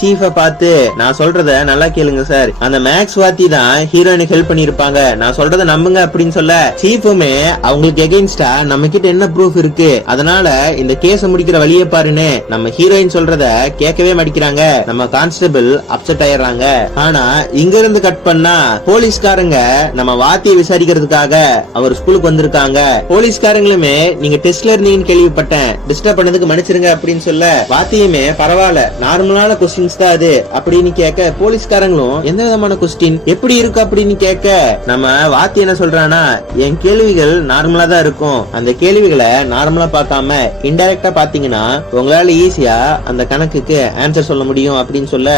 சீஃப பார்த்து, நான் சொல்றத நல்லா கேளுங்க சார், அந்த மேக்ஸ் வாத்தி தான் ஹீரோயினுக்கு ஹெல்ப் பண்ணிருப்பாங்க, நான் சொல்றத நம்புங்க அப்படின்னு சொல்ல, சீஃபுமே அவங்களுக்கு எகெயின்ஸ்டா நம்ம கிட்ட என்ன ப்ரூஃப் இருக்கு, அதனால இந்த கேஸ முடிக்கிற வழியே பாருன்னு நம்ம ஹீரோயின் சொல்றத கேட்கவே மாட்டேங்கிறாங்க. நம்ம கான்ஸ்டபிள் அப்செட் ஆயிடுறாங்க. ஆனா இங்க இருந்து கட் பண்ணா போலீஸ்காரங்க நம்ம வாத்தியை விசாரிக்கிறதுக்காக அவர் ஸ்கூலுக்கு வந்திருக்காங்க. போலீஸ்காரங்களுமே, நீங்க டெஸ்ட்ல இருந்தீங்கன்னு கேள்விப்பட்டேன், டிஸ்டர்ப் பண்ணதுக்கு மன்னிச்சிருங்க அப்படின்னு சொல்ல, வாத்தியுமே பரவாயில்ல, நார்மலான கொஸ்டின்ஸ் தான் அது அப்படின்னு கேட்க, போலீஸ்காரங்களும் எந்த விதமான கொஸ்டின் எப்படி இருக்கு அப்படின்னு கேட்க, நம்ம வாத்தி என்ன சொல்றானா, என் கேள்விகள் நார்மலா தான் இருக்கும், அந்த கேள்விகளை நார்மலா பார்க்காம இன்டைரக்டா பாத்தீங்கன்னா உங்களால ஈஸியா அந்த கணக்குக்கு ஆன்சர் சொல்ல முடியும் அப்படின்னு சொல்ல,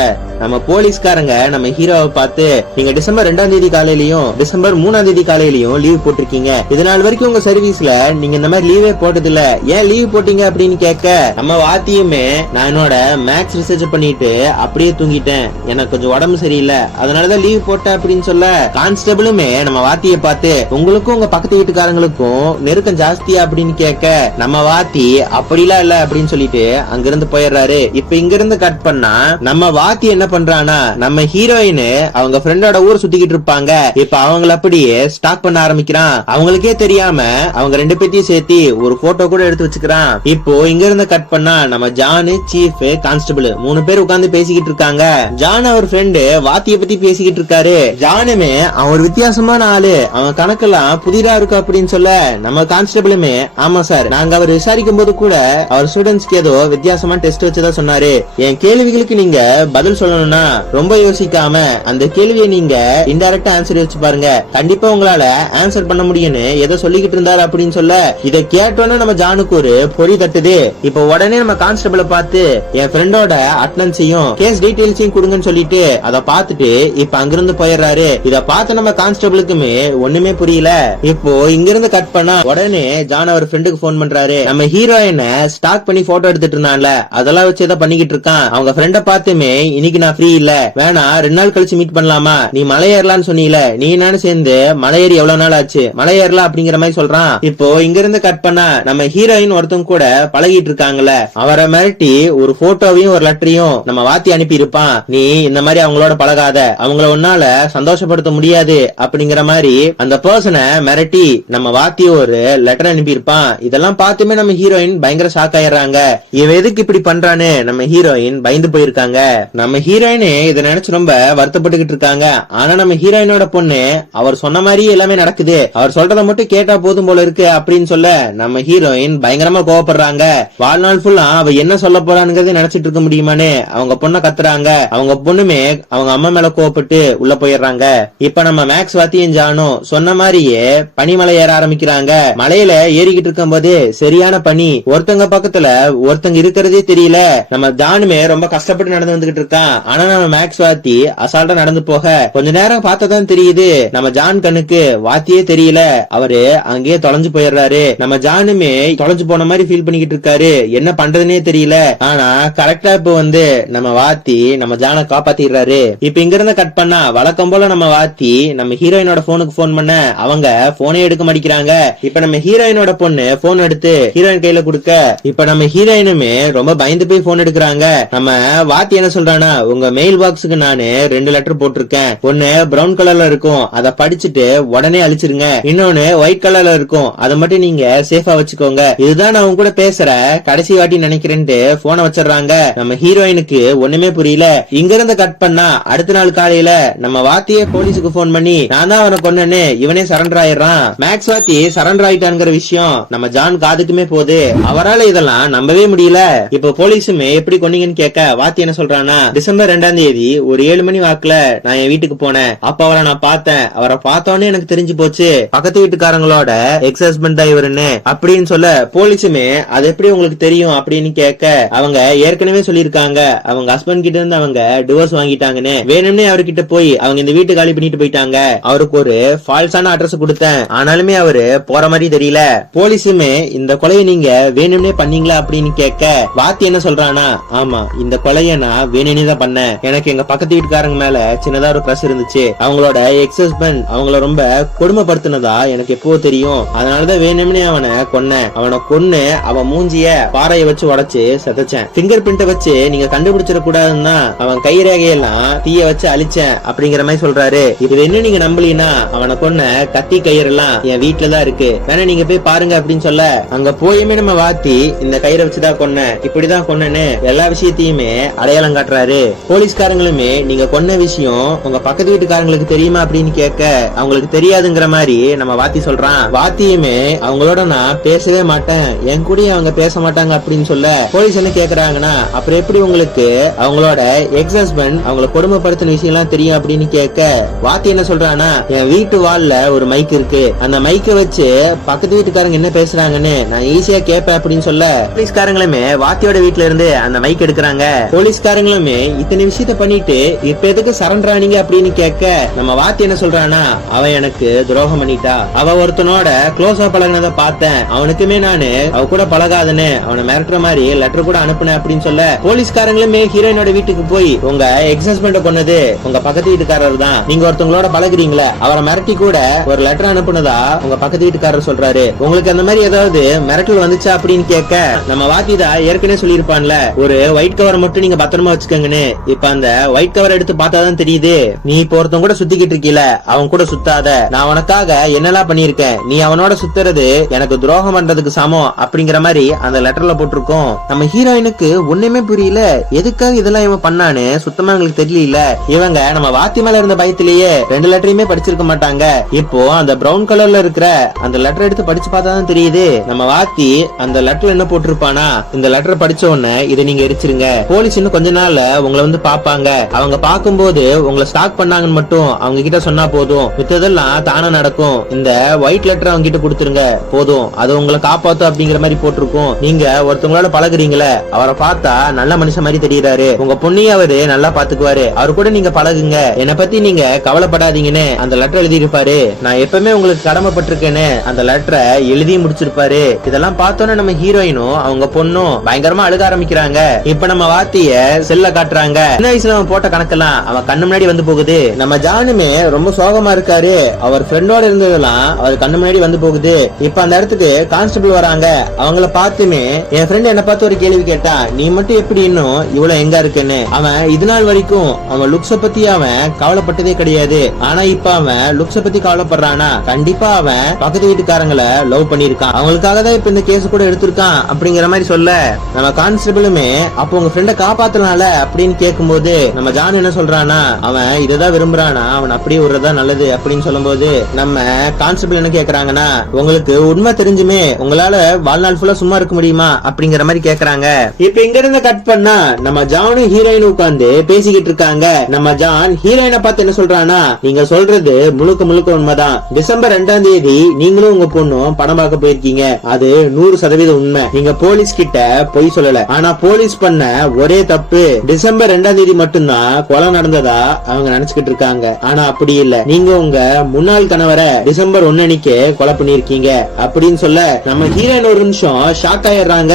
நம்ம போலீஸ்காரங்க நம்ம ஹீரோவை பார்த்து, நீங்க டிசம்பர் 2ஆம் தேதி காலையிலயும் டிசம்பர் 3ஆம் தேதி காலையிலயும் லீவ் போட்டிருக்கீங்க, இதனால் வரைக்கும் உங்க சர்வீஸ்ல நீங்க இந்த மாதிரி லீவே போட்டது இல்ல, ஏன் லீவ் போட்டீங்க அப்படின்னு கேட்க, நம்ம வாத்தியுமே, நான் என்னோட மேக்ஸ் ரிசர்ச் பண்ணிட்டு அப்படியே தூங்கிட்டேன், எனக்கு கொஞ்சம் உடம்பு சரியில்லை, அதனாலதான் லீவ் போட்டேன் அப்படின்னு சொல்ல, கான்ஸ்டபிளுமே நம்ம வாத்தியை பார்த்து, உங்களுக்கும் உங்க பக்கத்து வீட்டுக்காரங்களுக்கும் நெருக்கம் ஜாஸ்தியா அப்படின்னு கேட்க, நம்ம வாத்தி அப்படிலாம் இல்ல அப்படின்னு சொல்லிட்டு அங்கிருந்து போயிடுறாரு. இப்ப இங்க இருந்து கட் பண்ணா நம்ம வாத்தி என்ன பண்றானா, நம்ம ஹீரோயின் அவங்க ஃப்ரெண்டோட ஊர் சுத்திக்கிட்டு இருப்பாங்க, இப்ப அவங்கள அப்படியே ஸ்டாக் பண்ண ஆரம்பிக்கிறான். அவங்களுக்கே தெரியாம அவங்க ரெண்டு பேத்தையும் சேர்த்து ஒரு போட்டோ கூட எடுத்து வச்சுக்கிறான். இப்போ இங்க இருந்து கட் பண்ணா நம்ம ஜானு, சீஃப், கான்ஸ்டபிள் 3 பேர் உட்கார்ந்து பேசிக்கிட்டு இருக்காங்க. ஜான் அவர் ஃப்ரெண்டு வாத்திய பத்தி பேசிக்கிட்டு இருக்காரு. ஜானுமே அவன் ஒரு வித்தியாசமான ஆளு, அவன் கணக்கெல்லாம் புதிரா இருக்கு அப்படின்னு சொல்ல, நம்ம கான்ஸ்டபிளுமே, ஆமா சார், நாங்க அவர் விசாரிக்கும் போது கூட அவர் ஸ்டூடெண்ட்ஸ்க்கு ஏதோ வித்தியாசமா டெஸ்ட் வச்சதா சொன்னாரு, என் கேள்விகளுக்கு நீங்க பதில் சொல்லணும்னா ரொம்ப யோசிக்காம அந்த கேள்வியை நீங்க இன்டைரக்டா ஆன்சர் வச்சு பாருங்க, கண்டிப்பா உங்களால ஆன்சர் பண்ண முடியும்னு ஏதோ சொல்லிக்கிட்டு இருந்தாரு அப்படின்னு சொல்ல, இதை கேட்டோன்னு நம்ம ஜானுக்கு ஒரு பொறி தட்டுது. இப்ப உடனே நம்ம கான்ஸ்டபிளை பார்த்து, என் ஃப்ரெண்டோட அட்டனன்ஸையும் கேஸ் டீடைல்ஸையும் கொடுங்கன்னு சொல்லிட்டு அதை பார்த்துட்டு இப்ப அங்கிருந்து போயிடுறாரு. இத பார்த்து நம்ம கான்ஸ்டபிளுக்குமே ஒண்ணுமே புரியல. இப்போ இங்க இருந்து கட் பண்ணா உடனே ஜான் அவர் ஃப்ரெண்டுக்கு போன் பண்றாரு. நம்ம ஹீரோயினை ஸ்டாக் பண்ணி போட்டோ எடுத்துட்டு இருந்தான்ல, அதெல்லாம் வச்சு ஏதோ பண்ணிக்கிட்டு இருக்கான். அவங்க ஃப்ரெண்ட பார்த்துமே, இன்னைக்கு நான் ஃப்ரீ இல்ல, வேணா 2 நாள் கழிச்சு மீட் பண்ணலாமா, நீ மலை ஏறலான்னு சொன்னீல, நீ நானும் சேர்ந்து மலை ஏறி எவ்வளவு நாள் ஆச்சு, மலை ஏறலாம் அப்படிங்கிற மாதிரி சொல்றான். இப்போ இங்க இருந்து கட் பண்ணா நம்ம ஹீரோயின் ஒருத்தவங்க கூட பழகிட்டு இருக்காங்கல்ல, அவரை மிரட்டி ஒரு போட்டோவையும் ஒரு லெட்டரையும் நம்ம வாத்தி அனுப்பி இருப்பான், நீ இந்த மாதிரி அவங்களோட பழகாத, அவங்கள ஒன்னால சந்தோஷப்படுத்த முடியாது அப்படிங்கிற மாதிரி அந்த பர்சனை மிரட்டி நம்ம வாத்தி ஒரு லெட்டர் அனுப்பி இருப்பான். இதெல்லாம் பார்த்துமே நம்ம ஹீரோயின் பயங்கர ஷாக் ஆயிடுறா. போயிடுறாங்க. இவன் எதுக்கு இப்படி பண்றான்னு நம்ம ஹீரோயின் பயந்து போயிருக்காங்க. நம்ம ஹீரோயினே இதை நினைச்சு ரொம்ப வருத்தப்பட்டுக்கிட்டு இருக்காங்க. ஆனா நம்ம ஹீரோயினோட பொண்ணு அவர் சொன்ன மாதிரி எல்லாமே நடக்குது, அவர் சொல்றத மட்டும் கேட்டா போதும் போல இருக்கு அப்படின்னு சொல்ல நம்ம ஹீரோயின் பயங்கரமா கோவப்படுறாங்க. வாழ்நாள் ஃபுல்லா அவ என்ன சொல்ல போறான்னு நினைச்சிட்டு இருக்க முடியுமான்னு அவங்க பொண்ணை கத்துறாங்க. அவங்க பொண்ணுமே அவங்க அம்மா மேல கோவப்பட்டு உள்ள போயிடுறாங்க. இப்ப நம்ம மேக்ஸ் வாத்தியும் ஜானும் சொன்ன மாதிரியே பனிமலை ஏற ஆரம்பிக்கிறாங்க. மலையில ஏறிக்கிட்டு இருக்கும் போது சரியான பனி, ஒருத்தங்க பக்கத்துல ஒருத்தங்க இருக்கிறதே தெரியல. நம்ம ஜானுமே ரொம்ப கஷ்டப்பட்டு நடந்து வந்துகிட்டு இருக்கான். ஆனா நம்ம மேக்ஸ் வாத்தி அசால்ட்டா நடந்து போக கொஞ்ச நேரம் பார்த்ததான் தெரியுது நம்ம ஜான் கண்ணுக்கு வாத்தியே தெரியல, அவரு அங்கேயே தொலைஞ்சு போயிடுறாரு. நம்ம ஜானுமே தொலைஞ்சு போன மாதிரி ஃபீல் பண்ணிக்கிட்டு இருக்காரு, என்ன பண்றதுனே தெரியல. ஆனா கரெக்டா இப்ப வந்து நம்ம வாத்தி நம்ம ஜானை காப்பாத்திடுறாரு. இப்ப இங்க இருந்து கட் பண்ணா வழக்கம் போல நம்ம வாத்தி நம்ம ஹீரோயினோட போனுக்கு போன் பண்ண அவங்க போனே எடுக்க மாட்டேங்கிறாங்க. இப்ப நம்ம ஹீரோயினோட பொண்ணு போன் எடுத்து ஹீரோயின் கையில கொடுக்க இப்ப நம்ம ஹீரோயினுமே ரொம்ப பயந்து போய் போன் எடுக்கிறாங்க. நம்ம வாத்தி என்ன சொல்றானா, உங்க மெயில் பாக்ஸுக்கு நானு 2 லெட்டர் போட்டிருக்கேன், ஒன்னு பிரவுன் கலர்ல இருக்கும் அதை படிச்சுட்டு உடனே அழிச்சிருங்க, இன்னொன்னு ஒயிட் கலர்ல இருக்கும் அதை மட்டும் நீங்க சேஃபா வச்சுக்கோங்க, இதுதான் நான் உங்க கூட பேசுற கடைசி வாட்டி நினைக்கிறேன்ட்டு போனை வச்சிடறாங்க. நம்ம ஹீரோயினுக்கு ஒண்ணுமே புரியல. இங்க இருந்து கட் பண்ணா அடுத்த நாள் காலையில நம்ம வாத்தியே போலீஸுக்கு போன் பண்ணி நான் தான் அவனை கொன்னேன்னு இவனே சரண்டர் ஆயிடுறான். மேக்ஸ் வாத்தி சரண்டர் ஆயிட்டாங்கிற விஷயம் நம்ம ஜான் காதுக்குமே போகுது. அவரால் இதெல்லாம் நம்பவே முடியல. இப்ப போலீஸுமே எப்படி கொன்னீங்கன்னு கேட்க வாத்தி என்ன சொல்றானா, டிசம்பர் 2ஆம் தேதி ஒரு 7 மணி வாக்குல நான் என் வீட்டுக்கு போனேன், அப்ப அவரை நான் பார்த்தேன், அவரை பார்த்தோன்னே எனக்கு தெரிஞ்சு போச்சு பக்கத்து வீட்டுக்காரங்களோட எக்ஸ் ஹஸ்பண்ட் தான் இவருன்னு அப்படின்னு சொல்ல போலீஸுமே அது எப்படி உங்களுக்கு தெரியும் அப்படின்னு கேட்க அவங்க ஏற்கனவே சொல்லிருக்காங்க அவங்க ஹஸ்பண்ட் கிட்ட இருந்து அவங்க டிவோர்ஸ் வாங்கிட்டாங்கன்னு, வேணும்னே அவர்கிட்ட போய் அவங்க இந்த வீட்டு காலி பண்ணிட்டு போயிட்டாங்க, அவருக்கு ஒரு ஃபால்ஸான அட்ரஸ் கொடுத்தேன் ஆனாலுமே அவரு போற மாதிரி தெரியல, போலீஸுமே இந்த கொலையை நீங்க வேணும்னே பண்ணீங்களா அப்படின்னு கேட்க வாத்தி என்ன சொல்றானா, ஆமா இந்த கொலையை நான் வேணும்னே தான் பண்ணேன், எனக்கு எங்க பக்கத்து வீட்டுக்காரங்க மேல சின்னதா ஒரு கிரஷ் இருந்துச்சு, அவங்களோட எக்ஸ் ஹஸ்பண்ட் அவங்கள ரொம்ப கொடுமைப்படுத்தினதா எனக்கு எப்போ தெரியும், அதனாலதான் வேணும்னே அவனை கொன்னேன், அவனை கொன்னு அவன் மூஞ்சிய பாறையை வச்சு உடைச்சு செதச்சேன், பிங்கர் பிரிண்ட வச்சு நீங்க கண்டுபிடிச்சிட கூடாதுன்னா அவன் கை ரேகையெல்லாம் தீய வச்சு அழிச்சேன் அப்படிங்கிற மாதிரி சொல்றாரு. இது என்ன நீங்க நம்பலீனா அவனை கொன்ன கத்தி கயிறெல்லாம் என் வீட்டுலதான் இருக்கு, வேணா நீங்க போய் பாருங்க அப்படின்னு சொல்ல அங்க போயுமே நம்ம வாத்தி இந்த கயிறை வச்சுதான் கொன்ன இப்படிதான் கொன்னேன்னு எல்லா விஷயத்தையுமே அடையாளம் காட்டுறாரு. போலீஸ்காரங்களுமே நீங்க கொன்ன விஷயம் உங்க பக்கத்து வீட்டுக்காரங்களுக்கு தெரியுமா அப்படின்னு கேட்க அவங்களுக்கு தெரியாதுங்கிற மாதிரி நம்ம வாத்தி சொல்றான். வாத்தியுமே அவங்களோட நான் பேசவே மாட்டேன், என் கூட அவங்க பேச மாட்டாங்க அப்படின்னு சொல்ல போலீஸ் என்ன கேக்குறாங்கன்னா, அப்புறம் எப்படி உங்களுக்கு அவங்களோட எக்ஸ் ஹஸ்பண்ட் அவங்களை கொடுமைப்படுத்தின விஷயம் எல்லாம் தெரியும் அப்படின்னு கேட்க வாத்தி என்ன சொல்றானா, என் வீட்டு வால்ல ஒரு மைக் இருக்கு, அந்த மைக்கை வச்சு பக்கத்து வீட்டுக்காரங்க என்ன பேசுறாங்கன்னு நான் ஈஸியா கேட்பேன் அப்படின்னு சொல்ல போலீஸ்காரங்களுமே வாத்தியோட வீட்டுல இருந்து அந்த மைக் எடுக்கிறாங்க. போலீஸ்காரங்களுமே இத்தனை விஷயத்த பண்ணிட்டு இப்ப எதுக்கு சரண்டர் ஆனீங்க அப்படின்னு கேட்க நம்ம வாத்தி என்ன சொல்றானா, அவ எனக்கு துரோகம் பண்ணிட்டா, அவ ஒருத்தனோட க்ளோஸா பழகினதை பார்த்தேன், அவனுக்குமே நானு அவ கூட பழகாதுன்னு அவனை மிரட்டுற மாதிரி லெட்டர் கூட அனுப்புனேன் அப்படின்னு சொல்ல போலீஸ்காரங்களுமே ஹீரோயினோட வீட்டுக்கு போய் உங்க எக்ஸ் ஹஸ்பண்ட கொன்னது உங்க பக்கத்து வீட்டுக்காரர் தான், நீங்க ஒருத்தவங்களோட பழகுறீங்களா, அவரை மிரட்டி கூட ஒரு லெட்டர் அனுப்புனதா உங்க பக்கத்து வீட்டுக்காரர் சொல்றாரு, உங்களுக்கு அந்த மாதிரி ஏதாவது மிரட்டல் வந்துச்சா அப்படின்னு கேட்க நம்ம வாத்திதா ஏற்கனவே சொல்லியிருப்பான்ல ஒரு ஒயிட் கவர் மட்டும் நீங்க பத்திரமா வச்சுக்கோங்கன்னு, இப்ப அந்த ஒயிட் கவர் எடுத்து பார்த்தாதான் தெரியுது நீ இப்ப ஒருத்தன் கூட சுத்திக்கிட்டு இருக்கீல, அவன் கூட சுத்தாத, நான் உனக்காக என்னெல்லாம் பண்ணிருக்கேன், நீ அவனோட சுத்துறது எனக்கு துரோகம் பண்றதுக்கு சமம் அப்படிங்கிற மாதிரி அந்த லெட்டர்ல போட்டிருக்கோம். நம்ம ஹீரோயினுக்கு ஒண்ணுமே புரியல, எதுக்காக இதெல்லாம் இவன் பண்ணான்னு சுத்தமா எங்களுக்கு தெரியல. இவங்க நம்ம வாத்தி மேல இருந்த பயத்திலேயே 2 லெட்டரையுமே படிச்சிருக்க மாட்டாங்க. இப்போ அந்த பிரவுன் கலர்ல இருக்கிற அந்த லெட்டர் எடுத்து படிச்சு பார்த்தாதான் தெரியுது நம்ம வாத்தி அந்த லெட்டர்ல என்ன போட்டிருப்பானா, இந்த லெட்டர் படிச்ச உடனே இதை நீங்க எரிச்சிருங்க, போலீஸ் இன்னும் கொஞ்ச நாள்ல உங்களை வந்து பாப்பாங்க, அவங்க பார்க்கும்போது உங்களை ஸ்டாக் பண்ணாங்கன்னு மட்டும் அவங்க கிட்ட சொன்னா போதும், மித்ததெல்லாம் தானா நடக்கும், இந்த ஒயிட் லெட்டர் அவங்க கிட்ட கொடுத்துருங்க போதும், அது உங்களை காப்பாத்தும் அப்படிங்கிற மாதிரி போட்டிருக்கும். நீங்க ஒருத்தவங்களோட பழகுறீங்களே அவரை பார்த்தா நல்ல மனுஷன் மாதிரி தெரியுறாரு, உங்க பொண்ணையும் அவரு நல்லா பாத்துக்குவாரு, அவரு கூட நீங்க பழகுங்க, என்னை பத்தி நீங்க கவலைப்படாதீங்கன்னு அந்த லெட்டர் எழுதி இருப்பாரு, நான் எப்பவுமே உங்களுக்கு கடமைப்பட்டிருக்கேன்னு அந்த லெட்டரை எழுதி முடிச்சிருப்பாரு. இதெல்லாம் பார்த்தோன்னே நம்ம ஹீரோயினும் அவங்க பொண்ணும் பயங்கரமா அழுக ஆரம்பிக்கிறாங்க. இப்ப நம்ம வாத்திய செல்ல காட்டுறாங்க, சின்ன வயசுல அவன் போட்ட கணக்கெல்லாம் அவன் கண்ணு முன்னாடி வந்து போகுது. நம்ம ஜானுமே ரொம்ப சோகமா இருக்காரு, அவர் ஃப்ரெண்டோட இருந்ததெல்லாம் அவர் கண்ணு முன்னாடி வந்து போகுது. இப்ப அந்த இடத்துக்கு கான்ஸ்டபிள் வராங்க, அவங்கள பார்த்துமே என் ஃப்ரெண்ட் என்ன பார்த்து ஒரு கேள்வி கேட்டா, நீ மட்டும் எப்படி இன்னும் இவ்வளவு எங்க இருக்குன்னு, அவன் இது நாள் வரைக்கும் அவன் லுக்ஸ பத்தி அவன் கவலைப்பட்டதே கிடையாது, ஆனா இப்ப அவன் லுக்ஸ பத்தி கவலைப்படுறானா, கண்டிப்பா அவன் பக்கத்து வீட்டுக்காரங்களை லவ் பண்ணிருக்கான், அவங்களுக்காக தான் இப்ப இந்த கேஸ் கூட எடுத்திருக்கான் அப்படி அப்படிங்கிற மாதிரி சொல்ல நம்ம கான்ஸ்டபிளுமே அப்போ உங்க ஃப்ரெண்ட காப்பாத்தனால அப்படின்னு கேட்கும்போது நம்ம ஜான் என்ன சொல்றானா, அவன் இததான் விரும்புறானா, அவன் அப்படியே விடுறதா நல்லது அப்படின்னு சொல்லும்போது நம்ம கான்ஸ்டபிள் என்ன கேக்குறாங்கன்னா, உங்களுக்கு உண்மை தெரிஞ்சுமே உங்களால வாழ்நாள் ஃபுல்லா சும்மா இருக்க முடியுமா அப்படிங்கிற மாதிரி கேக்குறாங்க. இப்ப இங்க இருந்து கட் பண்ணா நம்ம ஜானும் ஹீரோயினும் உட்கார்ந்து பேசிக்கிட்டு இருக்காங்க. நம்ம ஜான் ஹீரோயினை பார்த்து என்ன சொல்றானா, நீங்க சொல்றது முழுக்க முழுக்க உண்மைதான். டிசம்பர் 2ஆம் தேதி நீங்களும் உங்க பொண்ணும் படம் பார்க்க போயிருக்கீங்க. அது 100% உண்மை. நீங்க போலீஸ் கிட்ட பொய் சொல்லல. ஆனா போலீஸ் பண்ண ஒரே தப்பு, டிசம்பர் 2ஆம் தேதி மட்டும்தான் கொலை நடந்ததா அவங்க நினைச்சுக்கிட்டு இருக்காங்க. ஆனா அப்படி இல்ல, நீங்க உங்க முன்னாள் கணவரை டிசம்பர் 1 அன்னைக்கு கொலை பண்ணிருக்கீங்க அப்படின்னு சொல்ல நம்ம ஹீரோயின் ஒரு நிமிஷம் ஷாக் ஆயிடுறாங்க.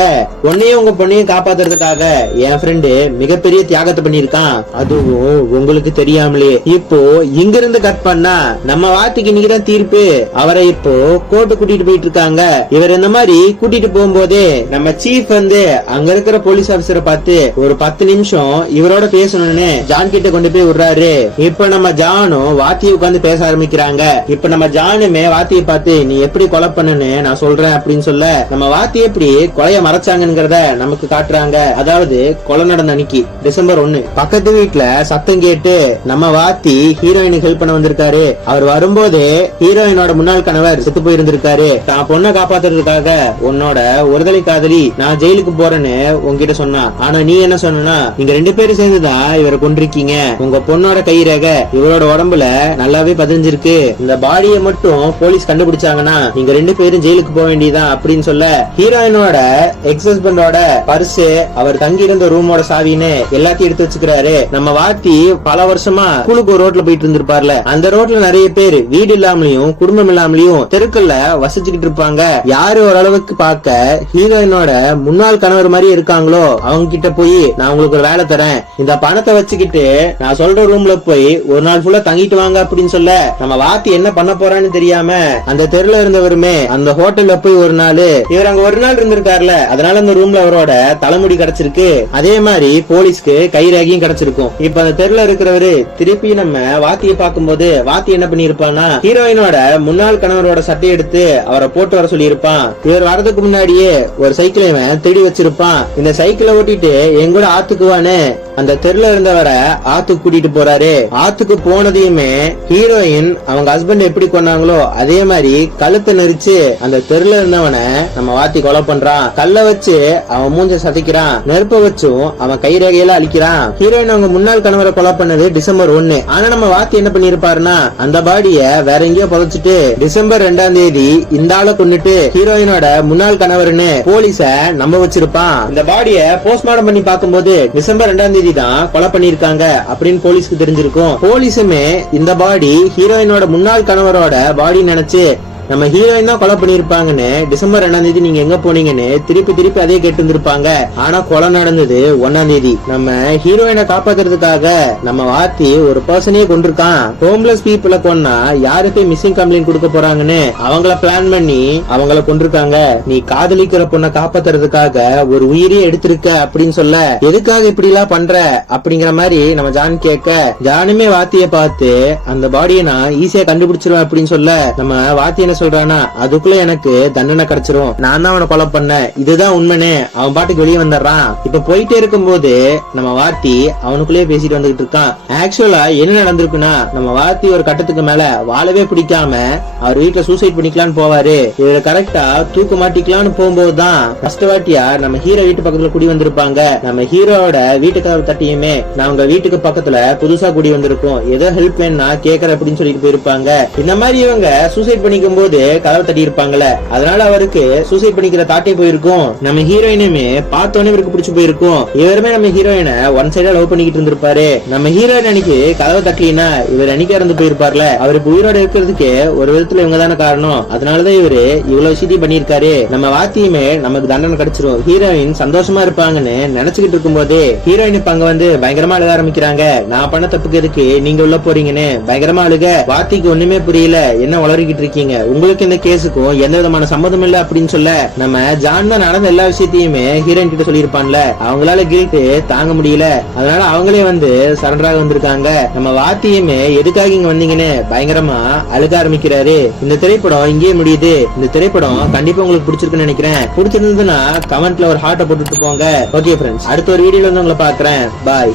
உன்னையும் உங்க பொண்ணையும் காப்பாத்துறதுக்காக என் ஃப்ரெண்டு மிகப்பெரிய தியாகத்தை பண்ணிருக்கான், அதுவும் உங்களுக்கு தெரியாமலே. இப்போ இங்க இருந்து கட் பண்ணா நம்ம வார்த்தைக்கு இன்னைக்குதான் தீர்ப்பு. அவரை இப்போ கோர்ட்டு கூட்டிட்டு போயிட்டு இருக்காங்க. இவர் இந்த மாதிரி கூட்டிட்டு போகும்போதே நம்ம சீஃப் வந்து அங்க இருக்கிற போலீஸ் ஆபீசரை பார்த்து ஒரு 10 நிமிஷம் இவரோட பேசணும்னு ஜான் கிட்ட கொண்டு போய் விடுறாரு. இப்ப நம்ம ஜானும் வாத்தியை உட்கார்ந்து பேச ஆரம்பிக்கிறாங்க. இப்ப நம்ம ஜானுமே வாத்தியை பார்த்து நீ எப்படி கொலை பண்ணுன்னு நான் சொல்றேன் அப்படின்னு சொல்ல நம்ம வாத்தி எப்படி கொலைய மறைச்சாங்கிறத நமக்கு காட்டுறாங்க. அதாவது கொலை நடந்த அன்னைக்கு டிசம்பர் 1 பக்கத்து வீட்டுல சத்தம் கேட்டு நம்ம வாத்தி ஹீரோயினுக்கு ஹெல்ப் பண்ண வந்திருக்காரு. அவர் வரும்போது ஹீரோயினோட முன்னாள் கணவர் செத்து போயிருந்திருக்காரு. தான் பொண்ணை காப்பாத்துறதுக்காக உன்னோட ஒருதலை காதலி நான் ஜெயிலுக்கு போறேன்னு உங்ககிட்ட சொன்னா. ஆனா நீ என்ன சொன்னா, நீங்க 2 பேரும் சேர்ந்துதான் இவரை கொண்டிருக்கீங்க. உங்க பொண்ணோட கை ரேகை இவரோட உடம்புல நல்லாவே பதிஞ்சிருக்கு. இந்த பாடியை மட்டும் போலீஸ் கண்டுபிடிச்சாங்கன்னா நீங்க 2 பேரும் ஜெயிலுக்கு போக வேண்டியதான் அப்படின்னு சொல்ல ஹீரோயினோட எக்ஸ் ஹஸ்பண்டோட பர்ஸ், அவர் தங்கி இருந்த ரூமோட சாவின்னு எல்லாத்தையும் எடுத்து வச்சுக்கிறாரு. நம்ம வாத்தி பல வருஷமா ஸ்கூலுக்கு ஒரு ரோட்ல போயிட்டு இருந்திருப்பார்ல, அந்த ரோட்ல நிறைய பேர் வீடு இல்லாமலையும் குடும்பம் இல்லாமலையும் தெருக்கல்ல வசிச்சுக்கிட்டு இருப்பாங்க. யாரு ஓரளவுக்கு பார்க்க ஹீரோயினோட முன்னாள் கணவர் மாதிரி இருக்காங்களோ அவங்க கிட்ட போய் நான் உங்களுக்கு ஒரு வேலை தரேன், இந்த பணத்தை வச்சுக்கிட்டு நான் சொல்ற ரூம்ல போய் ஒரு நாள் ஃபுல்லா தங்கிட்டு வாங்க அப்படின்னு சொல்ல நம்ம வாத்தி என்ன பண்ண போறான்னு தெரியாம அந்த தெருல இருந்தவருமே அந்த ஹோட்டல்ல போய் ஒரு நாள், இவர் அங்க ஒரு நாள் இருந்திருக்காருல, அதனால அந்த ரூம்ல அவரோட தலைமுடி கிடைச்சிருக்கு. அதே மாதிரி போலீஸ்க்கு கை ரேகையும் கிடைச்சிருக்கும். இப்ப அந்த தெருல இருக்கிறவரு திருப்பி நம்ம வாத்தியை பார்க்கும்போது வாத்தி என்ன பண்ணிருப்பான்னா, ஹீரோயினோட முன்னாள் கணவரோட சட்டை எடுத்து அவரை போட்டு வர சொல்லி இருப்பான். இவர் வரதுக்கு முன்னாடியே ஒரு சைக்கிளை தேடி வச்சிருப்பான். இந்த சைக்கிளை ஓட்டிட்டு எங்கூட ஆத்துக்குவான்னு அந்த தெருல இருந்தவரை ஆத்துக்கு கூட்டிட்டு போறாரு. ஆத்துக்கு போனதையுமே ஹீரோயின் அவங்க ஹஸ்பண்ட் எப்படி கொண்டாங்களோ அதே மாதிரி கழுத்தை நெரிச்சு அந்த தெருல இருந்தவனை நம்ம வாத்தி கொலை பண்றான். கல்ல வச்சு அவன் மூஞ்ச சதைக்கிறான், நெருப்ப வச்சும் அவன் கை ரேகையில அழிக்கிறான். ஹீரோயின் அவங்க முன்னாள் கணவரை கொலை பண்ணது டிசம்பர் 1. ஆனா நம்ம வாத்தி என்ன பண்ணிருப்பாருன்னா அந்த பாடிய வேற எங்கேயோ புதைச்சிட்டு டிசம்பர் 2ஆம் தேதி இந்த ஆளை கொண்டுட்டு ஹீரோயினோட முன்னாள் கணவர்னு போலீஸ நம்ப வச்சிருப்பான். இந்த பாடிய போஸ்ட்மார்ட்டம் பண்ணி பார்க்கும்போது டிசம்பர் 2ஆம் தேதி தான் கொலை பண்ணிருக்காங்க அப்படின்னு போலீஸ்க்கு தெரிஞ்சிருக்கும். போலீஸுமே இந்த பாடி ஹீரோயினோட முன்னாள் கணவரோட பாடி நினைச்சு நம்ம ஹீரோயின் தான் கொலை பண்ணிருப்பாங்கன்னு டிசம்பர் 2ஆம் தேதி நீங்க எங்க போனீங்கன்னு திருப்பி அதே கேட்டு இருந்திருப்பாங்க. ஆனா கொலை நடந்தது 1ஆம் தேதி. நம்ம ஹீரோயினை காப்பாத்துறதுக்காக நம்ம வாத்தி ஒரு பர்சனே கொண்டிருக்கான். ஹோம்லெஸ் பீப்புளை கொன்னா யாருக்கு மிஸ்ஸிங் கம்ப்ளைண்ட் கொடுக்க போறாங்கன்னு அவங்கள பிளான் பண்ணி அவங்கள கொண்டிருக்காங்க. நீ காதலிக்கிற பொண்ணை காப்பாத்துறதுக்காக ஒரு உயிரியே எடுத்திருக்க அப்படின்னு சொல்ல எதுக்காக இப்படி எல்லாம் பண்ற அப்படிங்கிற மாதிரி நம்ம ஜான் கேட்க ஜானுமே வாத்திய பார்த்து அந்த பாடியை நான் ஈஸியா கண்டுபிடிச்சிருவேன் அப்படின்னு சொல்ல நம்ம வாத்தி என்ன சொல்றானா, அதுக்குள்ள எனக்கு தண்டனை கிடைச்சிரும், நான் தான் அவனை கொலை பண்ணேன், இதுதான் உண்மைன்னு அவன் பாட்டுக்கு வெளியே வந்துடுறான். இப்ப போயிட்டே இருக்கும் போது நம்ம வாத்தி அவனுக்குள்ளேயே பேசிட்டு வந்துகிட்டு இருக்கான். ஆக்சுவலா என்ன நடந்திருக்குன்னா நம்ம வாத்தி ஒரு கட்டத்துக்கு மேல வாழவே பிடிக்காம அவர் வீட்டுல சூசைட் பண்ணிக்கலான்னு போவாரு. இதுல கரெக்டா தூக்கு மாட்டிக்கலான்னு போகும்போதுதான் ஃபர்ஸ்ட் வாட்டியா நம்ம ஹீரோ வீட்டு பக்கத்துல குடி வந்திருப்பாங்க. நம்ம ஹீரோட வீட்டுக்கார தட்டியுமே நான் உங்க வீட்டுக்கு பக்கத்துல புதுசா குடி வந்திருக்கோம், ஏதோ ஹெல்ப் வேணும்னா கேக்குற அப்படின்னு சொல்லிட்டு போயிருப்பாங்க. இந்த மாதிரி இவங்க சூசைட் பண்ணிக்கும் போது கதவை தட்டி இருப்பாங்கல்ல, அதனால அவருக்கு சூசைட் பண்ணிக்கிற தாட்டே போயிருக்கும். நம்ம ஹீரோயினுமே பார்த்தோன்னே இவருக்கு பிடிச்சு போயிருக்கும். இவருமே நம்ம ஹீரோயினை ஒன் சைடா லவ் பண்ணிக்கிட்டு இருந்திருப்பாரு. நம்ம ஹீரோயின் அன்னைக்கு கதவை தட்டலினா இவர் அன்னைக்கு இறந்து போயிருப்பார்ல, அவருக்கு உயிரோட இருக்கிறதுக்கு ஒரு விதத்துல இவங்க தானே காரணம். அதனாலதான் இவரு இவ்வளவு விஷயத்தையும் பண்ணிருக்காரு. நம்ம வாத்தியுமே நமக்கு தண்டனை கிடைச்சிரும், ஹீரோயின் சந்தோஷமா இருப்பாங்கன்னு நினைச்சுக்கிட்டு இருக்கும் போதே ஹீரோயின் இப்ப அங்க வந்து பயங்கரமா அழுக ஆரம்பிக்கிறாங்க. நான் பண்ண தப்புக்கு எதுக்கு நீங்க உள்ள போறீங்கன்னு பயங்கரமா அழுக. வாத்திக்கு ஒண்ணுமே புரியல, என்ன வளரிக்கிட்டு இருக்கீங்க, உங்களுக்கு இந்த கேஸுக்கும் எந்த விதமான சம்மதம் இல்ல அப்படின்னு சொல்ல நம்ம ஜான் தான் நடந்த எல்லா விஷயத்தையுமே ஹீரோயின் கிட்ட சொல்லியிருப்பான்ல, அவங்களால கில்ட் தாங்க முடியல, அதனால அவங்களே வந்து சரண்டராக வந்திருக்காங்க. நம்ம வாத்தியுமே எதுக்காக இங்க வந்தீங்கன்னு பயங்கரமா அழுக ஆரம்பிக்கிறாரு. இந்த திரைப்படம் இங்கேயே முடியுது. இந்த திரைப்படம் கண்டிப்பா உங்களுக்கு பிடிச்சிருக்குன்னு நினைக்கிறேன். பிடிச்சிருந்ததுன்னா கமெண்ட்ல ஒரு ஹார்ட்டை போட்டுட்டு போங்க. ஓகே ஃப்ரெண்ட்ஸ், அடுத்த ஒரு வீடியோல வந்து உங்களை பாக்குறேன். பாய்.